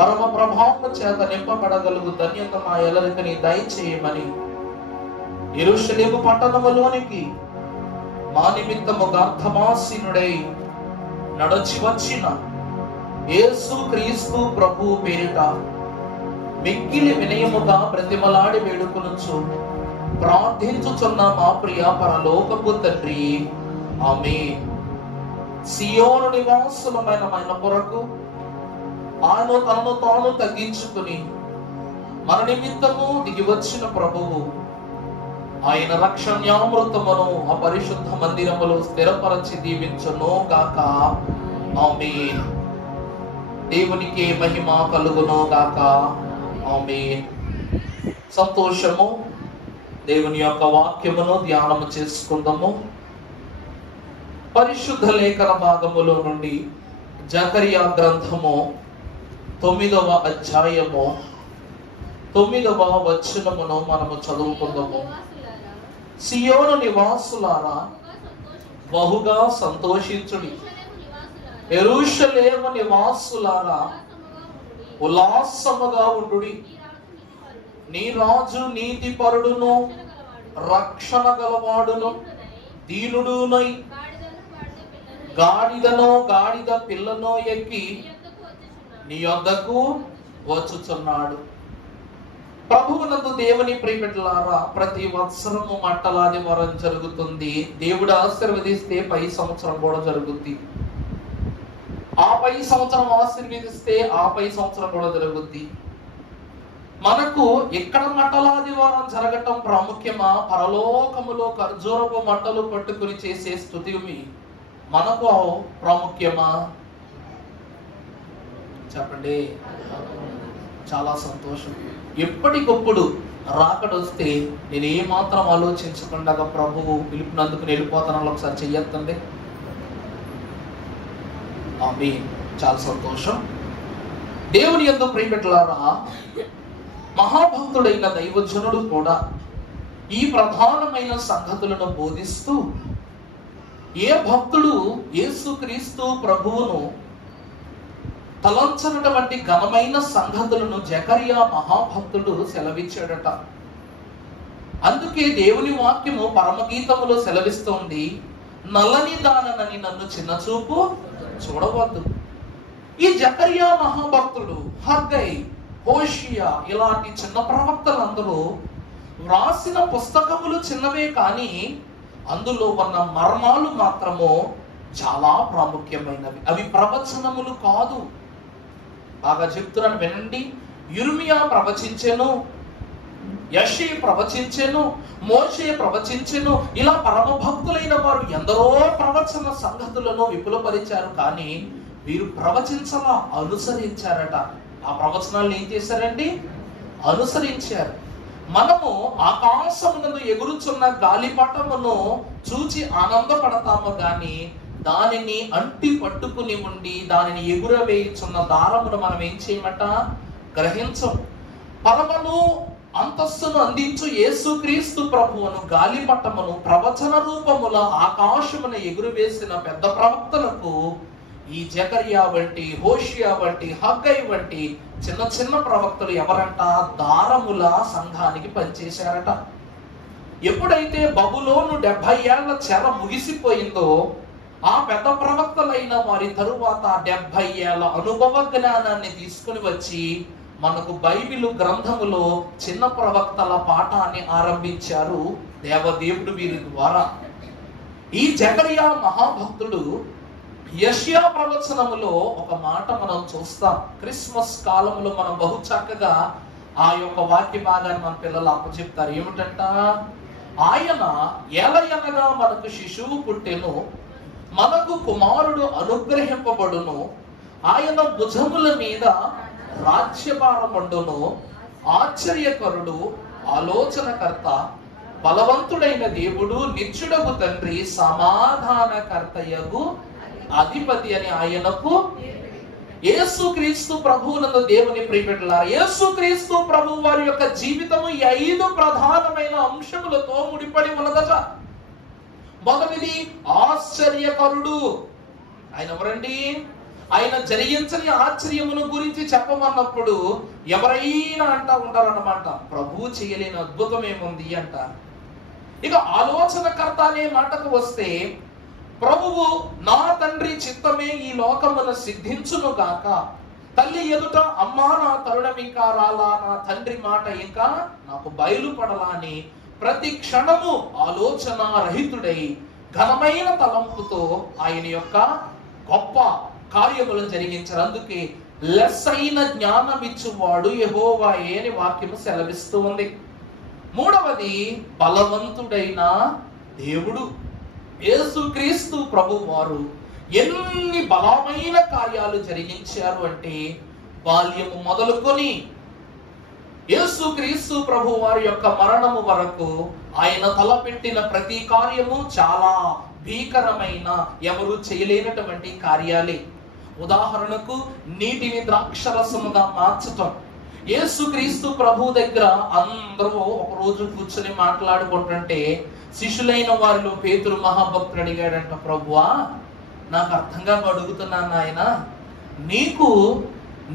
పరమ ప్రభావం చేత నింపబడగలుగు ధన్యత మా ఎల్లరికని దయచేయమని యెరూషలేము పట్టణములోనికి మా నిమిత్తముగా అర్థమాసీనుడై నడచి వచ్చిన యేసు క్రీస్తు ప్రభు పేరిట మిక్కిలి వినయముగా ప్రతిమలాడి వేడుకొనుచు ప్రార్థించుచున్న మా ప్రియ పరలోకపు తండ్రి, ఆమేన్. సియోను నివాసులమైన మన కొరకు ఆయన తనను తాను తగ్గించుకుని మన నిమిత్తము దిగి వచ్చిన ప్రభువు ఆయన రక్షణామృతమును ఆ పరిశుద్ధ మందిరములో స్థిరపరచి దీవించును గాక. ఆమేన్. దేవునికి మహిమ కలుగును గాక. ఆమేన్. సంతోషము. దేవుని యొక్క వాక్యమును ధ్యానము చేసుకుందాము. పరిశుద్ధ లేఖన భాగములో నుండి జకరియా గ్రంథము 9వ అధ్యాయము 9వ వచనమును మనము చదువుకుందాము. సియోను నివాసులారా బహుగా సంతోషించుడి, యెరూషలేము నివాసులారా ఉల్లాసముగా ఉండుడి. నీ రాజు నీతిపరుడును రక్షణ గలవాడును దీనుడునై గాడిదను గాడిద పిల్లను ఎక్కి నీ యొద్దకు వచ్చుచున్నాడు. ప్రభువునందు దేవుని ప్రియబిడ్డలారా, ప్రతి సంవత్సరము మంటలాది వరం జరుగుతుంది. దేవుడు ఆశీర్వదిస్తే పై సంవత్సరం కూడా జరుగుద్ది. ఆ పై సంవత్సరం ఆశీర్వదిస్తే ఆ పై సంవత్సరం కూడా జరుగుద్ది. మనకు ఇక్కడ మంటలాది వారం జరగటం ప్రాముఖ్యమా, పరలోకములో ఖర్జూరపు మంటలు పట్టుకుని చేసే స్తుతి మనకు ప్రాముఖ్యమా? చెప్పండి. చాలా సంతోషం. ఎప్పటికప్పుడు రాకడొస్తే నేను ఏమాత్రం ఆలోచించకుండా ప్రభువు పిలుపునందుకు వెళ్ళిపోతాను. ఒకసారి చెయ్యొద్దండి. ఆమేన్. చాలా సంతోషం. దేవుని యందు ప్రియబిడ్డలారా, మహాభక్తుడైన దైవజనుడు కూడా ఈ ప్రధానమైన సంగతులను బోధిస్తూ, ఏ భక్తుడు యేసుక్రీస్తు ప్రభువును తలంచనటువంటి ఘనమైన సంగతులను జకరియా మహాభక్తుడు సెలవిచ్చాడట. అందుకే దేవుని వాక్యము పరమగీతములో సెలవిస్తోంది, నల్లని దాననని నన్ను చిన్నచూపు చూడవద్దు. ఈ జకరియా మహాభక్తుడు, హగ్గై, హోషియా ఇలాంటి చిన్న ప్రవక్తలందరూ వ్రాసిన పుస్తకములు చిన్నవే కానీ అందులో ఉన్న మర్మాలు మాత్రము చాలా ప్రాముఖ్యమైనవి. అవి ప్రవచనములు కాదు. బాగా చెప్తున్నాను వినండి. యిర్మీయా ప్రవచించెను, యెషయా ప్రవచించెను, మోషే ప్రవచించెను. ఇలా పరమ భక్తులైన వారు ఎందరో ప్రవచన సంగతులను విపులపరిచారు. కానీ వీరు ప్రవచించలా, అనుసరించారట. ఆ ప్రవచనాలను ఏం చేశారండి? అనుసరించారు. మనము ఆకాశమునందు ఎగురుచున్న గాలిపటమును చూచి ఆనందపడతాము గాని దానిని అంటి పట్టుకుని ఉండి దానిని ఎగురవేయుచున్న దారమును మనం ఏం చేయమట? గ్రహించం. పరమను అంతస్తును అందించు యేసుక్రీస్తు ప్రభువును గాలిపటమును ప్రవచన రూపముల ఆకాశమున ఎగురవేసిన పెద్ద ప్రవక్తలకు ఈ జకరియా వంటి, హోషియా వంటి, హగ్గై వంటి చిన్న చిన్న ప్రవక్తలు ఎవరంట? దారముల సంఘానికి పనిచేశారట. ఎప్పుడైతే బబులోను 70 ఏళ్ల చెర ముగిసిపోయిందో ఆ పెద్ద ప్రవక్తలైన వారి తరువాత 70 ఏళ్ల అనుభవ జ్ఞానాన్ని తీసుకుని వచ్చి మనకు బైబిలు గ్రంథములో చిన్న ప్రవక్తల పాఠాన్ని ఆరంభించారు దేవదేవుడు వీరి ద్వారా. ఈ జకరియా మహాభక్తుడు యెషయా ప్రవచనములో ఒక మాట మనం చూస్తాం. క్రిస్మస్ కాలంలో మనం బహు చక్కగా ఆ యొక్క వాక్య భాగాన్ని మన పిల్లలు అప్పచెప్తారు. ఏమిటంట? ఆయన ఏలయనగా మనకు శిశువు పుట్టెను, మనకు కుమారుడు అనుగ్రహింపబడును, ఆయన భుజముల మీద రాజ్యభారముండును, ఆశ్చర్యకరుడు, ఆలోచనకర్త, బలవంతుడైన దేవుడు, నిత్యుడగు తండ్రి, సమాధానకర్తయగు అధిపతి అని ఆయనకు. యేసుక్రీస్తు ప్రభువునందు దేవుని ప్రియబిడ్డలారా, యేసుక్రీస్తు ప్రభు వారి యొక్క జీవితము ఈ 5 ప్రధానమైన అంశములతో ముడిపడి ఉన్నదట. మొదటిది ఆశ్చర్యకరుడు. ఆయన ఎవరండి? ఆయన జరిగించని ఆశ్చర్యమును గురించి చెప్పమన్నప్పుడు ఎవరైనా అంటా ఉంటారన్నమాట, ప్రభు చేయలేని అద్భుతం ఏముంది అంటారు. ఇక ఆలోచనకర్త అనే మాటకు వస్తే, ప్రభువు నా తండ్రి చిత్తమే ఈ లోకమును సిద్ధించును గాక, తల్లి ఎదుట అమ్మా నా తరుణం ఇంకా రాలా, నా తండ్రి మాట ఇంకా నాకు బయలుపడలా అని ప్రతి క్షణము ఆలోచన రహితుడై ఘనమైన తలంపుతో ఆయన యొక్క గొప్ప కార్యములను జరిగించారు. అందుకే లెస్సైన జ్ఞానం ఇచ్చువాడు యెహోవాయే అని వాక్యము సెలవిస్తూ ఉంది. మూడవది బలవంతుడైన దేవుడు. యేసుక్రీస్తు ప్రభు వారు ఎన్ని బలమైన కార్యాలు జరిగించారు అంటే, బాల్యము మొదలుకొని యేసుక్రీస్తు ప్రభు వారి యొక్క మరణము వరకు ఆయన తలపెట్టిన ప్రతి కార్యము చాలా భీకరమైన, ఎవరు చేయలేనటువంటి కార్యాలే. ఉదాహరణకు నీటిని ద్రాక్షరసముగా మార్చటం. యేసుక్రీస్తు ప్రభు దగ్గర అందరూ ఒక రోజు కూర్చొని మాట్లాడుకుంటుంటే శిష్యులైన వారిలో పేతురు మహాభక్తుడు అడిగాడంట, ప్రభువా నాకు అర్థంగా అడుగుతున్నాను ఆయన, నీకు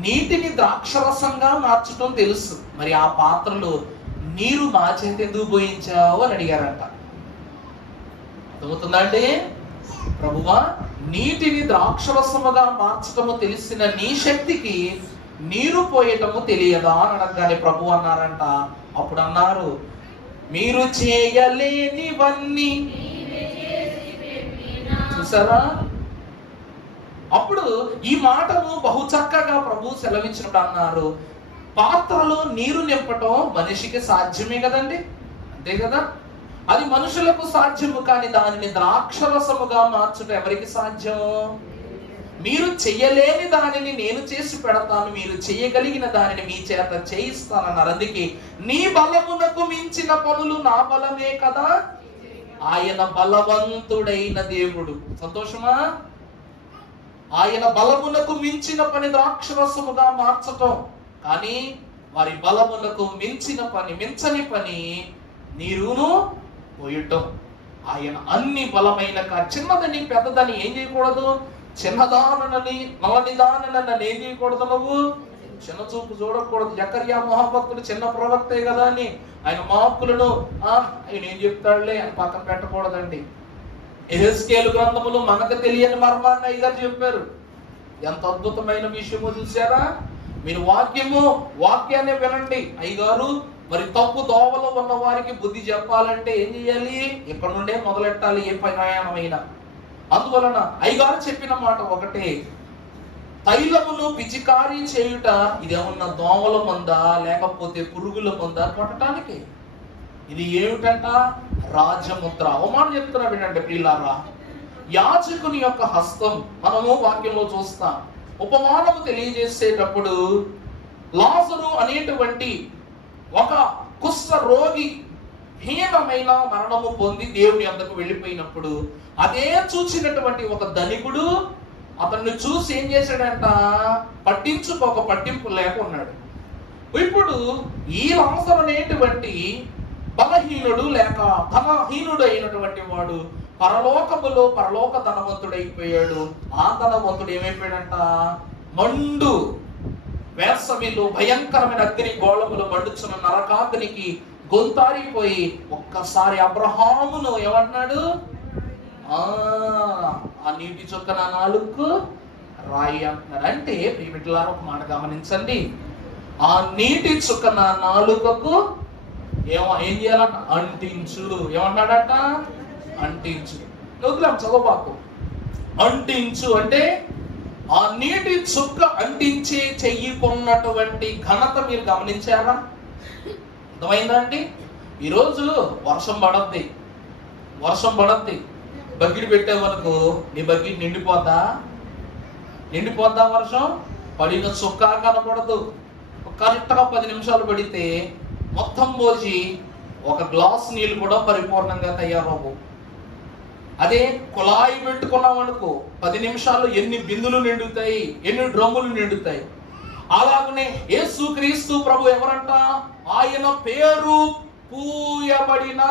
నీటిని ద్రాక్షరసంగా మార్చడం తెలుసు, మరి ఆ పాత్రలో నీరు మా చేత ఎందుకు పోయించావు అని అడిగారంట. అర్థమవుతుందండి? ప్రభువా నీటిని ద్రాక్షరసముగా మార్చటము తెలిసిన నీ శక్తికి నీరు పోయటము తెలియదా అని అనగానే ప్రభు అన్నారంట. అప్పుడు అన్నారు, మీరు చేయలేనివన్నీ. చూసారా? అప్పుడు ఈ మాటను బహు చక్కగా ప్రభు సెలవిచ్చినట్టు అన్నారు, పాత్రలో నీరు నింపటం మనిషికి సాధ్యమే కదండి, అంతే కదా? అది మనుషులకు సాధ్యము, కానీ దానిని ద్రాక్షరసముగా మార్చుట ఎవరికి సాధ్యం? మీరు చెయ్యలేని దానిని నేను చేసి పెడతాను, మీరు చెయ్యగలిగిన దానిని మీ చేత చేయిస్తానన్నారు. అందుకే నీ బలమునకు మించిన పనులు నా బలమే కదా. ఆయన బలవంతుడైన దేవుడు. సంతోషమా? ఆయన బలమునకు మించిన పని ద్రాక్షరసముగా మార్చటం, కానీ వారి బలమునకు మించిన పని, మించని పని నీరును పోయటం. ఆయన అన్ని బలమైన చిన్నదని పెద్దదని ఏం చేయకూడదు, చిన్నదానని నల్లనిదానని ఏం చేయకూడదు, నువ్వు చిన్న చూపు చూడకూడదు. జకర్యా మహాభక్తుడు చిన్న ప్రవక్తే కదా అని ఆయన మార్పులను ఆయన ఏం చెప్తాడులే అని పక్కన పెట్టకూడదండి. యెహెజ్కేలు గ్రంథములో మనకు తెలియని మర్మాన్ని అయ్యగారు చెప్పారు. ఎంత అద్భుతమైన విషయమో చూసారా? మీరు వాక్యాన్ని వినండి. అయ్యగారు మరి తప్పు దోవలో ఉన్న వారికి బుద్ధి చెప్పాలంటే ఏం చేయాలి? ఇక్కడ నుండే మొదలెట్టాలి ఏ ప్రయాణమైనా. అందువలన అయ్యగారు చెప్పిన మాట ఒకటే, తైలమును పిచికారీ చేయుట ఇదేమన్నా దోమల మందా లేకపోతే పురుగుల మందా కొట్టడానికి? ఇది ఏమిటంట? రాజముద్ర. అవమానం చెప్తున్నా వినండి ప్రియులారా. యాజకుని యొక్క హస్తం మనము వాక్యంలో చూస్తాం. ఉపమానము తెలియజేసేటప్పుడు లాజరు అనేటువంటి ఒక కుష్ఠ రోగి హీనమైన మరణము పొంది దేవుని వద్దకు వెళ్ళిపోయినప్పుడు అదే చూసినటువంటి ఒక ధనికుడు అతన్ని చూసి ఏం చేశాడంట? పట్టించుకోక పట్టింపు లేకున్నాడు. ఇప్పుడు ఈ లాజరు అనేటువంటి బలహీనుడు లేక ధనహీనుడు అయినటువంటి వాడు పరలోకములో పరలోక ధనవంతుడైపోయాడు. ఆ ధనవంతుడు ఏమైపోయాడంట? మండు వేసవిలో భయంకరమైన అగ్ని గోళములు మండుచున్న నరకాగ్నికి గొంతారిపోయి ఒక్కసారి అబ్రహామును ఏమన్నాడు? ఆ నీటి చుక్క నా నాలుగు రాయి అంటున్నాడు. అంటే ప్రియమిట్లారా ఒక మాట గమనించండి, ఆ నీటి చుక్క నా నాలుకకు ఏం చేయాలంట? అంటించు. ఏమన్నాడట? అంటించు. వదిలాం చదవబాకు. అంటించు అంటే ఆ నీటి చుక్క అంటించే చెయ్యికున్నటువంటి ఘనత మీరు గమనించారా? అర్థమైందా అండి? ఈరోజు వర్షం పడద్ది, బకెట్ పెట్టేవరకు నీ బకెట్ నిండిపోద్దా? వర్షం పడిన చుక్క కనపడదు. కరెక్ట్గా 10 నిమిషాలు పడితే మొత్తం పోసి ఒక గ్లాస్ నీళ్ళు కూడా పరిపూర్ణంగా తయారవు. అదే కుళాయి పెట్టుకున్నాం అనుకో 10 నిమిషాల్లో ఎన్ని బిందులు నిండుతాయి, ఎన్ని డ్రమ్ములు నిండుతాయి. అలాగనే యేసుక్రీస్తు ప్రభు ఎవరంట? ఆయన పేరు పూయబడిన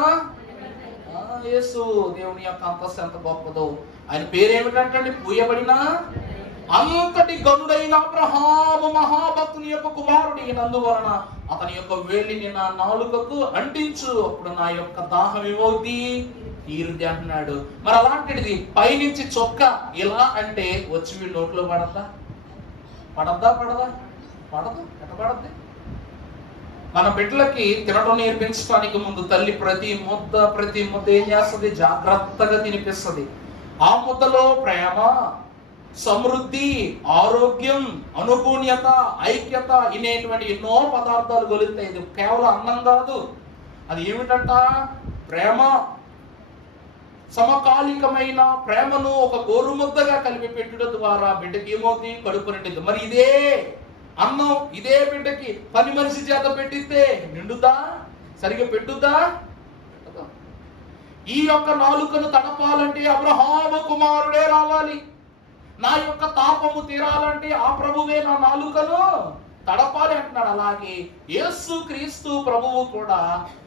యేసు. దేవుని యొక్క అంతస్తు ఎంత గొప్పదో. ఆయన పేరు ఏమిటంటే పూయబడిన అంతటి గనుడైన అబ్రహాము మహాభక్తుని యొక్క కుమారుడు ఈయనందువలన అతని యొక్క వేలిని నా నాలుకకు అంటించు, అప్పుడు నా యొక్క దాహం ఏమవుద్ది, తీరుద్ది అంటున్నాడు. మరి అలాంటిది పైనుంచి చొక్క ఇలా అంటే వచ్చి వీళ్ళ నోట్లో పడద్దా? పడద్దా? పడదా? పడదు. ఎట్ట పడద్ది? మన బిడ్డలకి తినడం నేర్పించడానికి ముందు తల్లి ప్రతి ముద్ద ఏం చేస్తుంది? జాగ్రత్తగా తినిపిస్తుంది. ఆ ముద్దలో ప్రేమ, సమృద్ధి, ఆరోగ్యం, అనుగుణ్యత, ఐక్యత ఇనేటువంటి ఎన్నో పదార్థాలు గొలుస్తాయి. ఇది కేవలం అన్నం కాదు. అది ఏమిటంట? ప్రేమ. సమకాలికమైన ప్రేమను ఒక గోరుముద్దగా కలిపి పెట్టడం ద్వారా బిడ్డకి ఏమవుతుంది? కడుపు నిండుతుంది. మరి ఇదే అన్నం ఇదే బిడ్డకి పని మనిషి చేత పెట్టిస్తే నిండుదా? సరిగా పెట్టుద్దా? ఈ యొక్క నాలుకను తడపాలంటే అబ్రహాము కుమారుడే రావాలి. నా యొక్క తాపము తీరాలంటే ఆ ప్రభువే నా నాలుకను తడపాలి అంటున్నాడు. అలాగే యేసు క్రీస్తు ప్రభువు కూడా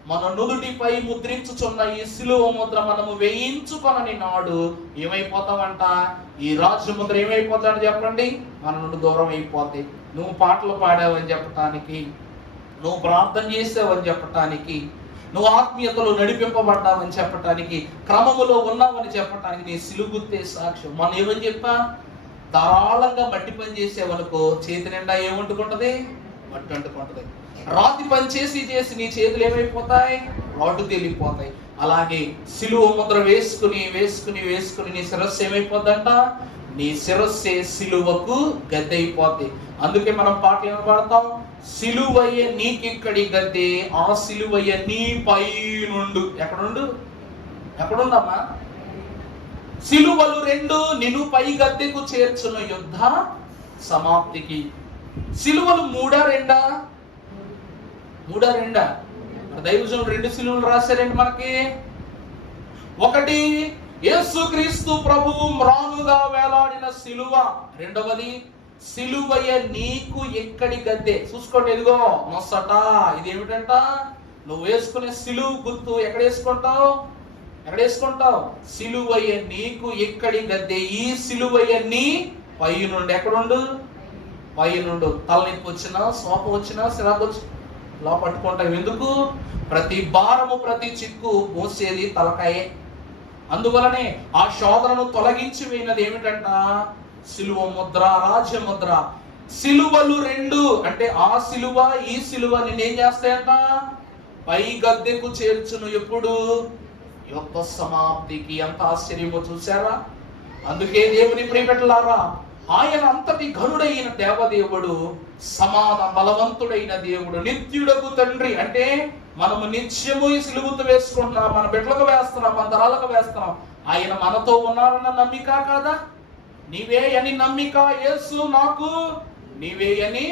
మన నుదుటిపై ముద్రించుచున్న ఈ సిలువ ముద్ర మనము వేయించుకొనని నాడు ఏమైపోతావంట? ఈ రాజు ముద్ర ఏమైపోతాడు చెప్పండి? మన నుండి దూరం అయిపోతే. నువ్వు పాటలు పాడావని చెప్పటానికి, నువ్వు ప్రార్థన చేసావని చెప్పటానికి, నువ్వు ఆత్మీయతలో నడిపింపబడ్డావని చెప్పటానికి, క్రమములో ఉన్నావని చెప్పటానికి నీ సిలుగుత్తే సాక్ష్యం. మనం ఏమని చెప్పా? ధారాళంగా మట్టి పని చేసేవనుకో చేతి నిండా ఏమంటుకుంటది? మట్టి అంటుకుంటది. రాతి పని చేసి నీ చేతులు ఏమైపోతాయి? రాడ్డు తేలిపోతాయి. అలాగే సిలువ ముద్ర వేసుకుని నీ శిరస్సు ఏమైపోద్దంట? నీ శిరస్సే సిలువకు గద్దె అయిపోద్ది. అందుకే మనం పాటలు ఏమి పాడతాం? సిలువయ్య నీకిక్కడి గద్దె, ఆ సిలువయ్య నీ పై నుండు. ఎక్కడుందమ్మా? సిలువలు రెండు నిన్ను పై గద్దెకు చేర్చును యుద్ధ సమాప్తికి. సిలువలు మూడా రెండా? దైవజనుడు రెండు సిలువలు రాశారండి మనకి. ఒకటి యేసుక్రీస్తు ప్రభువు మ్రానుగా వేలాడిన సిలువ. రెండవది సిలువయ్య నీకు ఎక్కడి గద్దె. చూసుకోండి, ఇదిగో నొసట. ఇదేమిటంట? నువ్వు వేసుకునే సిలువ గుర్తు. ఎక్కడ వేసుకుంటావు? సిలువయ్య నీకు ఎక్కడి గద్దె, ఈ సిలువయ్య నీ పై నుండి. ఎక్కడుండు? పై నుండు. తలనొప్పి వచ్చినా, శోకం వచ్చినా, సిరాకు వచ్చినా ఇలా పట్టుకుంటావు. ఎందుకు? ప్రతి భారము, ప్రతి చిక్కు మోసేది తలకాయే. అందువలనే ఆ శోధనను తొలగించి వేయినది ఏమిటంట? సిలువ ముద్ర, రాజ్యముద్ర. సిలువలు రెండు అంటే ఆ సిలువ ఈ సిలువ నిన్నేం చేస్తాయంట? పై గద్దెకు చేర్చును. ఎప్పుడు? యుద్ధ సమాప్తికి. ఎంత ఆశ్చర్యమో చూసారా? అందుకే దేవుని ప్రియబిడ్డలారా, ఆయన అంతటి ఘనుడైన దేవదేవుడు, సమాన బలవంతుడైన దేవుడు, నిత్యుడకు తండ్రి. అంటే మనము నిత్యము ఈ సిలువతో వేసుకుంటున్నాం, మన బిడ్డలకు వేస్తున్నాం, మన తరాలకు వేస్తున్నాం. ఆయన మనతో ఉన్నారన్న నమ్మిక కాదా? నీవే అని నమ్మిక. యేసు నాకు నీవే అని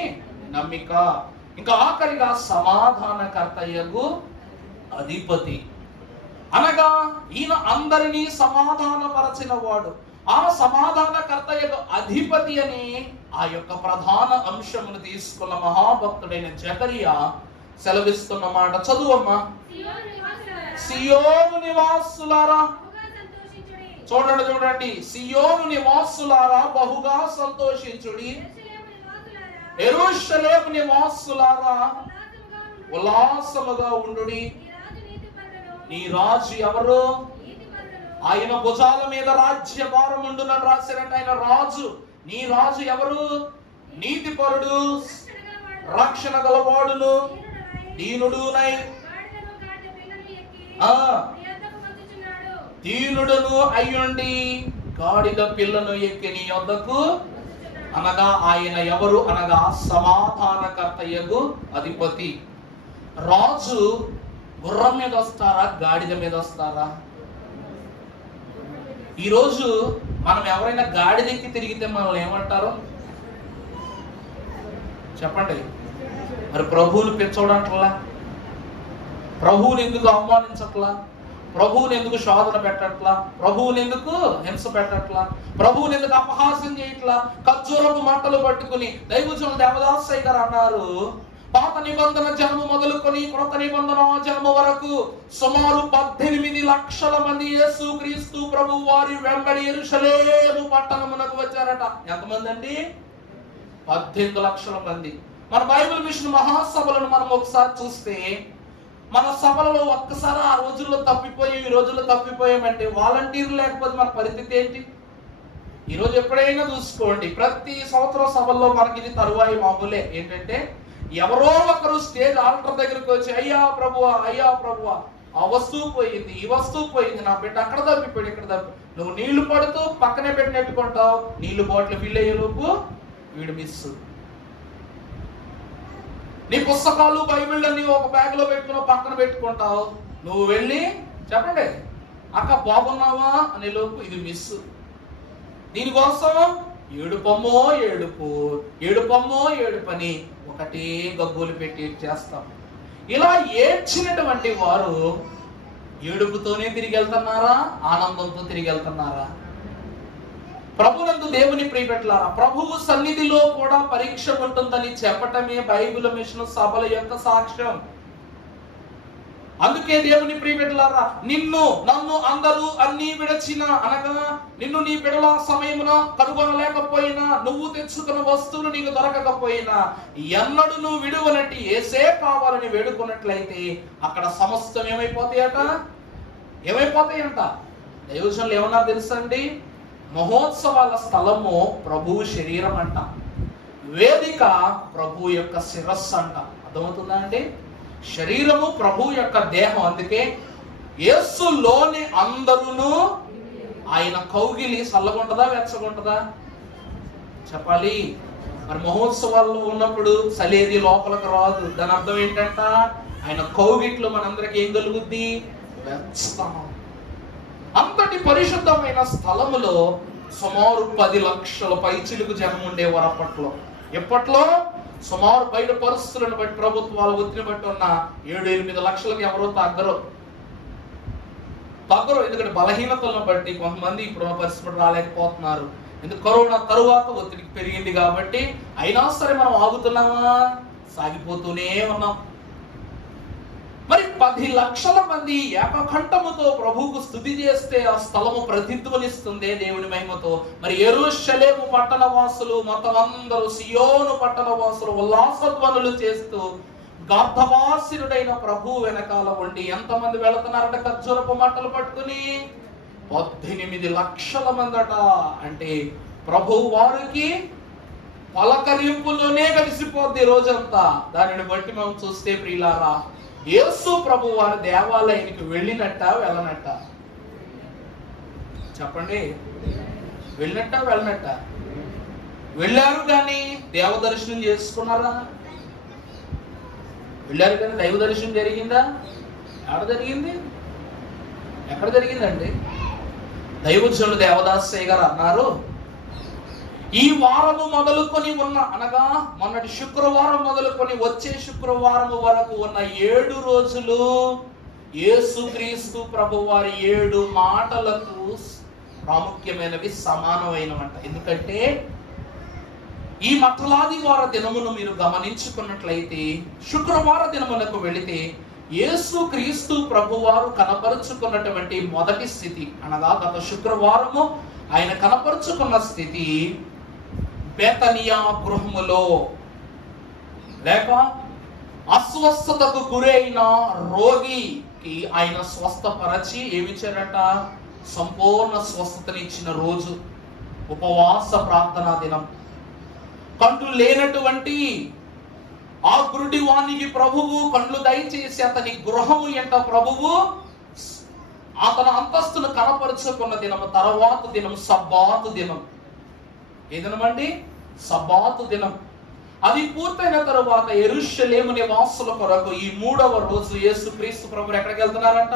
నమ్మిక. ఇంకా ఆఖరిగా సమాధానకర్తయ్యకు అధిపతి. అనగా ఈయన అందరినీ సమాధానపరచిన వాడు. ఆ సమాధానకర్తయ్యకు అధిపతి అని ఆ యొక్క ప్రధాన అంశమును తీసుకున్న మహాభక్తుడైన జకరియా సెలవిస్తున్న మాట చదువమ్మా. సియోను నివాసులారా, చూడండి, సియోను నివాసులారా బహుగా సంతోషించుడి. యెరూషలేము నివాసులారా ఉల్లాసముగా ఉండుడి. నీ రాజు ఎవరు? ఆయన భుజాల మీద రాజ్య భారం ఉండునని రాశారంట. ఆయన రాజు. నీ రాజు ఎవరు? నీతిపరుడు, రక్షణ గలవాడును, దీనుడునై, దీనుడును అయ్యుండి గాడిద పిల్లను ఎక్కి నీ యొద్దకు. అనగా ఆయన ఎవరు? అనగా సమాధానకర్తయ్యకు అధిపతి. రాజు గుర్రం మీద వస్తారా? గాడిద మీద వస్తారా? ఈరోజు మనం ఎవరైనా గాడిదెక్కి తిరిగితే మనల్ని ఏమంటారు చెప్పండి? మరి ప్రభువుని పెంచోడంటలా, ప్రభువుని ఎందుకు అవమానించట్లా, ప్రభువుని ఎందుకు శోధన పెట్టట్లా, ప్రభువుని ఎందుకు హింస పెట్టట్లా, ప్రభువుని ఎందుకు అపహాస్యం చేయట్లా? ఖర్జూరపు మంటలు పట్టుకుని దైవజనుడు దేవదాసయ్య గారు అన్నారు, పాత నిబంధన జన్మ మొదలుకొని కృత నిబంధన జన్మ వరకు సుమారు 18 లక్షల మంది యేసు క్రీస్తు ప్రభు వారి వెంబడి యెరూషలేము పట్టణమునకు వచ్చారట. ఎంతమంది అండి? 18 లక్షల మంది. మన బైబిల్ మిషన్ మహాసభలను మనం ఒకసారి చూస్తే, మన సభలలో ఒక్కసారి ఆ రోజుల్లో తప్పిపోయి ఈ రోజుల్లో తప్పిపోయామంటే వాలంటీర్లు లేకపోతే మన పరిస్థితి ఏంటి? ఈ రోజు ఎప్పుడైనా చూసుకోండి, ప్రతి సంవత్సరం సభల్లో మనకి ఇది తరువాయి మామూలే. ఏంటంటే ఎవరో ఒకరు స్టేజ్ ఆల్టర్ దగ్గరికి వచ్చి, అయ్యా ప్రభువా, అయ్యా ప్రభువా, ఆ వస్తువు పోయింది, ఈ వస్తువు పోయింది, నా బిడ్డ అక్కడ తప్పిపోయాడు, ఇక్కడ తప్పి. నువ్వు నీళ్లు పడుతూ పక్కనే పెట్టి నెట్టుకుంటావు, నీళ్లు బాటిల్ ఫిల్ అయ్యే లోపు వీడు మిస్. నీ పుస్తకాలు బైబిల్ అన్ని ఒక బ్యాగ్ లో పెట్టుకున్నావు, పక్కన పెట్టుకుంటావు. నువ్వు వెళ్ళి చెప్పండి, అక్క బాగున్నావా అనే లోపు ఇది మిస్. దీనికోసం ఏడుపమ్మో ఏడుపు, ఏడుపమ్మో ఏడుపని ఒకటే గబ్బులు పెట్టి చేస్తాం. ఇలా ఏడ్చినటువంటి వారు ఏడుపుతోనే తిరిగి వెళ్తున్నారా, ఆనందంతో తిరిగి వెళ్తున్నారా? ప్రభునందు దేవుని ప్రియబిడ్డలారా, ప్రభువు సన్నిధిలో కూడా పరీక్ష ఉంటుందని చెప్పటమే బైబిల్ మిషన్ సభల యొక్క సాక్ష్యం. అందుకే దేవుని ప్రియబిడ్డలారా, నిన్ను నన్ను అందరూ అన్ని విడచిన అనగా, నిన్ను నీ బిడల సమయమున కనుగొనలేకపోయినా, నువ్వు తెచ్చుకున్న వస్తువులు నీకు దొరకకపోయినా, ఎన్నడూ నువ్వు విడువనట్టు ఏసే కావాలని వేడుకున్నట్లయితే అక్కడ సమస్తం ఏమైపోతాయట? ఏమైపోతాయంట? దైవజనులు ఏమన్నారు తెలుసండి? మహోత్సవాల స్థలము ప్రభువు శరీరం అంట, వేదిక ప్రభు యొక్క శిరస్సు అంట. అర్థమవుతుందా అండి? శరీరము ప్రభు యొక్క దేహం. అందుకే యేసులోని అందరూ ఆయన కౌగిలి చల్లగుంటదా వెచ్చగుంటదా చెప్పాలి. మరి మహోత్సవాల్లో ఉన్నప్పుడు చలేది లోపలికి రాదు. దాని అర్థం ఏంటంట? ఆయన కౌగిట్లో మనందరికి ఏం కలుగుద్ది? వెచ్చదనం. అంతటి పరిశుద్ధమైన స్థలములో సుమారు 10 లక్షల పైచిలుకు జనం ఉండేవారు అప్పట్లో. ఎప్పట్లో? సుమారు బయట పరిస్థితులను బట్టి, ప్రభుత్వాల ఒత్తిడిని బట్టి ఉన్న 7-8 లక్షలకు ఎవరో తగ్గరు. ఎందుకంటే బలహీనతలను బట్టి కొంతమంది ఇప్పుడు పరిస్థితులు రాలేకపోతున్నారు. ఎందుకు? కరోనా తరువాత ఒత్తిడికి పెరిగింది కాబట్టి. అయినా సరే మనం ఆగుతున్నామా? సాగిపోతూనే ఉన్నాం. మరి 10 లక్షల మంది ఏకకంఠముతో ప్రభువుకు స్తుతి చేస్తే ఆ స్థలము ప్రతిధ్వనిస్తుంది దేవుని మహిమతో. మరి యెరూషలేము పట్టణ వాసులు మొత్తం అందరూ, సియోను పట్టణ వాసులు ఉల్లాసధ్వనులు చేస్తూ గార్ధవాసినుడైన ప్రభు వెనకాల ఉండి ఎంతమంది వెళుతున్నారంటే ఖర్జూరపు మంటలు పట్టుకుని 18 లక్షల మందట. అంటే ప్రభు వారికి పలకరింపులోనే కలిసిపోద్ది రోజంతా. దానిని బట్టి మనం చూస్తే ప్రియులారా, యేసు ప్రభు వారి దేవాలయానికి వెళ్ళినట్ట వెళ్ళనట్ట చెప్పండి? వెళ్ళినట్ట వెళ్ళనట్ట? వెళ్ళారు కానీ దేవ దర్శనం చేసుకున్నారా? వెళ్ళారు కానీ దైవ దర్శనం జరిగిందా? ఎక్కడ జరిగింది? ఎక్కడ జరిగిందండి? దైవజనుడు దేవదాసయ్య గారు అన్నారు, ఈ వారము మొదలుకొని ఉన్న, అనగా మొన్నటి శుక్రవారం మొదలుకొని వచ్చే శుక్రవారం వరకు ఉన్న 7 రోజులు యేసుక్రీస్తు ప్రభు వారి 7 మాటలకు ప్రాముఖ్యమైనవి, సమానమైనవంట. ఎందుకంటే ఈ మట్టలాది వార దినమును మీరు గమనించుకున్నట్లయితే, శుక్రవార దినమునకు వెళితే యేసుక్రీస్తు ప్రభు వారు కనపరుచుకున్నటువంటి మొదటి స్థితి, అనగా గత శుక్రవారము ఆయన కనపరుచుకున్న స్థితి బేతనియా గృహములో, లేక అస్వస్థతకు గురైన రోగికి ఆయన స్వస్థపరచి ఏమిచ్చారట? సంపూర్ణ స్వస్థతనిచ్చిన రోజు, ఉపవాస ప్రార్థనా దినం. కండ్లు లేనటువంటి ఆ గురుడి వానికి ప్రభువు కండ్లు దయచేసి అతని గృహము ఎంట ప్రభువు అతని అంతస్తును కనపరుచుకున్న దినము. తర్వాత దినం సబ్బాతు దినం. ఏ దినం అండి? సబ్బాతు దినం. అది పూర్తయిన తరువాత యెరూషలేము నివాసుల కొరకు ఈ 3వ రోజు యేసుక్రీస్తు ప్రభువు ఎక్కడికి వెళ్తున్నారంట?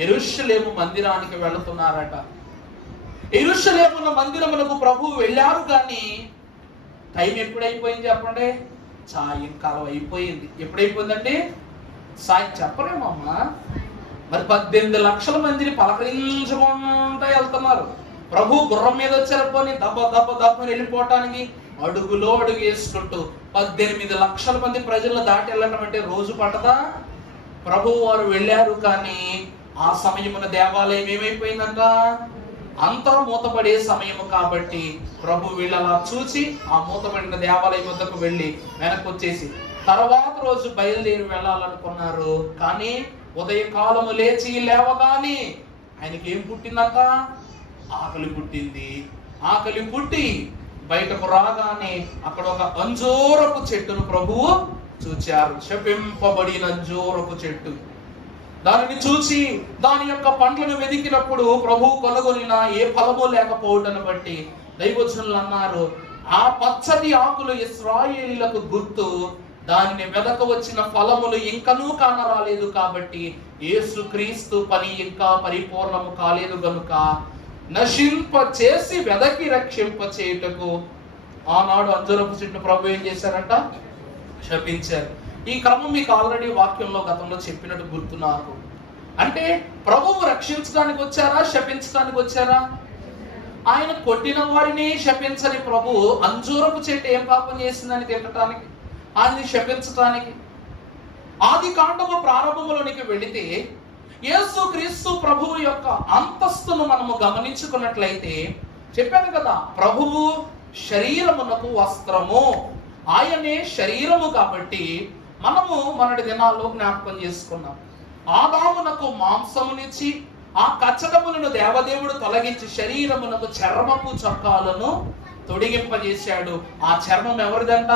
యెరూషలేము మందిరానికి వెళుతున్నారట. యెరూషలేము మందిరమునకు ప్రభువు వెళ్ళారు కానీ టైం ఎప్పుడైపోయింది చెప్పండి? సాయంకాలం అయిపోయింది. ఎప్పుడైపోయిందండి? చెప్పలేమమ్మా. మరి 18 లక్షల మందిని పలకరించుకుంటూ వెళ్తున్నారు. ప్రభు గుర్రం మీద వచ్చారు పోనీ దెబ్బ దెబ్బ దెబ్బని వెళ్ళిపోవటానికి అడుగులో అడుగు వేసుకుంటూ 18 లక్షల మంది ప్రజలను దాటి వెళ్ళడం అంటే రోజు పట్టదా? ప్రభు వారు వెళ్ళారు, కానీ ఆ సమయమున దేవాలయం ఏమైపోయిందంట? అంతా మూతపడే సమయము కాబట్టి ప్రభు వీళ్ళలా చూసి ఆ మూతపడిన దేవాలయం వద్దకు వెళ్ళి వెనక్కి వచ్చేసి తర్వాత రోజు బయలుదేరి వెళ్ళాలనుకున్నారు. కానీ ఉదయకాలము లేచి లేవగానే ఆయనకి ఏం పుట్టిందంట? ఆకలి పుట్టింది. ఆకలి పుట్టి బయటకు రాగానే అక్కడ ఒక అంజూరపు చెట్టును ప్రభువు చూచారు. శపింపబడిన అంజూరపు చెట్టు. దానిని చూసి దాని యొక్క పండ్లను వెదికినప్పుడు ప్రభు కొనుగొనిన ఏ ఫలము లేకపోవటను బట్టి దైవజనులు అన్నారు, ఆ పచ్చటి ఆకులు ఇశ్రాయేలీలకు గుర్తు, దానిని వెదక వచ్చిన ఫలములు ఇంకనూ కానరాలేదు కాబట్టి యేసుక్రీస్తు పని ఇంకా పరిపూర్ణము కాలేదు గనుక నశింప చేసి వెదకి రక్షింప చేయుటకు ఆనాడు అంజూరపు చెట్టు ప్రభు ఏం చేశారంట? శపించారు. ఈ క్రమం మీకు ఆల్రెడీ వాక్యంలో గతంలో చెప్పినట్టు గుర్తు నాకు. అంటే ప్రభువు రక్షించడానికి వచ్చారా, శపించడానికి వచ్చారా? ఆయన కొట్టిన వారిని శపించని ప్రభు అంజూరపు చెట్టు ఏం పాపం చేసిందని తిట్టడానికి, ఆయన్ని శపించటానికి. ఆది కాండము ప్రారంభంలోనికి వెళితే యేసుక్రీస్తు ప్రభువు యొక్క అంతస్తును మనము గమనించుకున్నట్లయితే చెప్పాను కదా, ప్రభువు శరీరమునకు వస్త్రము, ఆయనే శరీరము. కాబట్టి మనము మనటి దినాల్లో జ్ఞాపకం చేసుకున్నాం. ఆదామునకు మాంసమునిచ్చి ఆ కచ్చటములను దేవదేవుడు తొలగించి శరీరమునకు చర్మపు చొక్కాలను తొడిగింపజేశాడు. ఆ చర్మం ఎవరిదంట?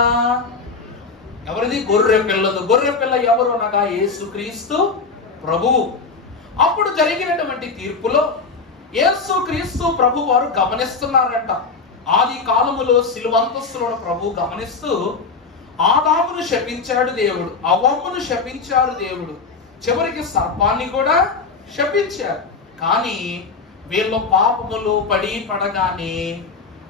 ఎవరిది? గొర్రె పిల్లదు. గొర్రె పిల్ల ఎవరు అనగా యేసుక్రీస్తు ప్రభువు. అప్పుడు జరిగినటువంటి తీర్పులో యేసుక్రీస్తు ప్రభు వారు గమనిస్తున్నారంట. ఆది కాలములో సిలువంతస్తులను ప్రభు గమనిస్తూ ఆదామును శపించాడు దేవుడు, అవ్వమ్మను శపించారు దేవుడు, చివరికి సర్పాన్ని కూడా శపించారు. కానీ వీళ్ళ పాపములు పడగానే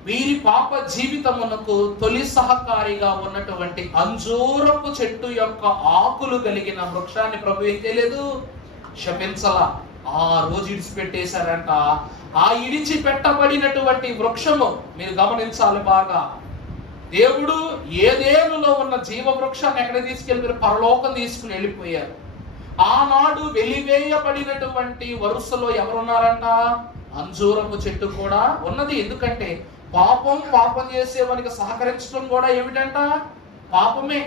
వీరి పాప జీవితమునకు తొలి సహకారిగా ఉన్నటువంటి అంజూరపు చెట్టు యొక్క ఆకులు కలిగిన వృక్షాన్ని ప్రభు ఏం చేయలేదు? శపించలా. ఆ రోజు ఇడిచిపెట్టేశారంట. ఆ ఇడిచిపెట్టబడినటువంటి వృక్షము మీరు గమనించాలి బాగా. దేవుడు ఏదేనులో ఉన్న జీవ వృక్షాన్ని ఎక్కడ తీసుకెళ్ళి పరలోకం తీసుకుని వెళ్ళిపోయారు. ఆనాడు వెలివేయబడినటువంటి వరుసలో ఎవరున్నారంట? అంజూరపు చెట్టు కూడా ఉన్నది. ఎందుకంటే పాపం చేసేవానికి సహకరించడం కూడా ఏమిటంట? పాపమే.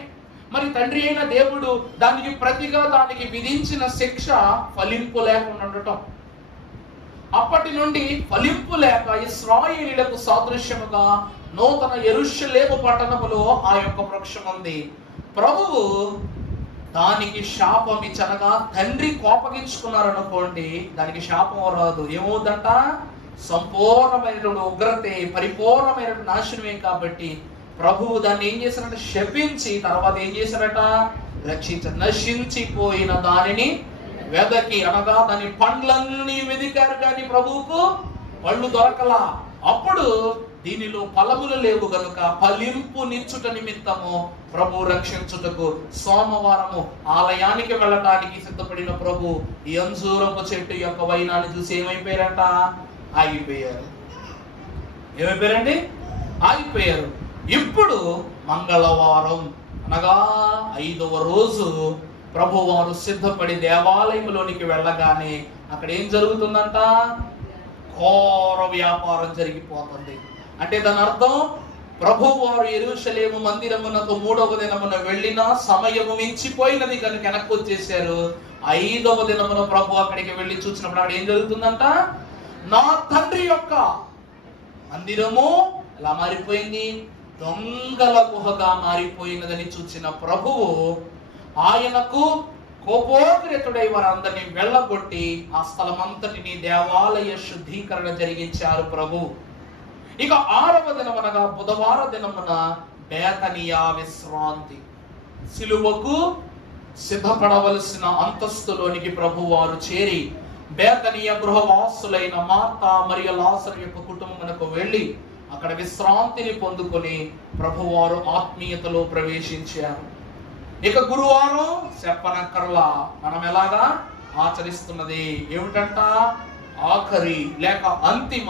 మరి తండ్రి అయిన దేవుడు దానికి ప్రతిగా దానికి విధించిన శిక్ష ఫలింపు లేకుండా ఉండటం. అప్పటి నుండి ఫలింపు లేక ఇశ్రాయేలీయులకు సాదృశ్యముగా నూతన యెరూషలేము పట్టణములో ఆ యొక్క వృక్షం ఉంది. ప్రభువు దానికి శాపం ఇచ్చనగా తండ్రి కోపగించుకున్నారనుకోండి, దానికి శాపం రాదు. ఏమవుతుందంట? సంపూర్ణమైనటువంటి ఉగ్రతే, పరిపూర్ణమైనటువంటి నాశనమే. కాబట్టి ప్రభువు దాన్ని ఏం చేశారంటే శపించి తర్వాత ఏం చేశారట? రక్షించారు. నశించిపోయిన దానిని వెదకి, అనగా దాని పండ్లన్నీ వెదికారు, కానీ ప్రభువుకు పళ్ళు దొరకలా. అప్పుడు దీనిలో ఫలములు లేవు గనుక ఫలింపు నిచ్చుట నిమిత్తము ప్రభు రక్షించుటకు సోమవారము ఆలయానికి వెళ్ళటానికి సిద్ధపడిన ప్రభు ఈ అంజూరపు చెట్టు యొక్క వైనాన్ని చూసి ఏమైపోయారంట? ఆగిపోయారు. ఏమైపోయారండి? ఆగిపోయారు. ఇప్పుడు మంగళవారం అనగా 5వ రోజు ప్రభు వారు సిద్ధపడి దేవాలయంలోనికి వెళ్ళగానే అక్కడ ఏం జరుగుతుందంట? ఘోర వ్యాపారం జరిగిపోతుంది. అంటే దాని అర్థం ప్రభు వారు యెరూషలేము మందిరమునకు 3వ దినమున వెళ్ళిన సమయము మించిపోయినది కనుక వెనక్కి వచ్చేసారు. 5వ దినమున ప్రభు అక్కడికి వెళ్ళి చూసినప్పుడు అక్కడ ఏం జరుగుతుందంట? నా తండ్రి యొక్క మందిరము ఎలా మారిపోయింది? దొంగల గుహగా మారిపోయినదని చూసిన ప్రభువు ఆయనకు కోపోగ్రతుడై వారందరినీ వెళ్ళగొట్టి ఆ స్థలమంతటిని దేవాలయ శుద్ధీకరణ జరిగించారు ప్రభు. ఇక 6వ దినమనగా బుధవార దినమున బేతనియా విశ్రాంతి. సిలువకు సిద్ధపడవలసిన అంతస్తులోనికి ప్రభు వారు చేరి బేతనియా గృహవాసులైన మార్తా మరియు లాజరు యొక్క కుటుంబమునకు వెళ్ళి అక్కడ విశ్రాంతిని పొందుకొని ప్రభువారు ఆత్మీయతలో ప్రవేశించారు. ఇక గురువారం చెప్పనక్కర్లా మనం ఎలాగా ఆచరిస్తున్నది ఏమిటంట? ఆఖరి లేక అంతిమ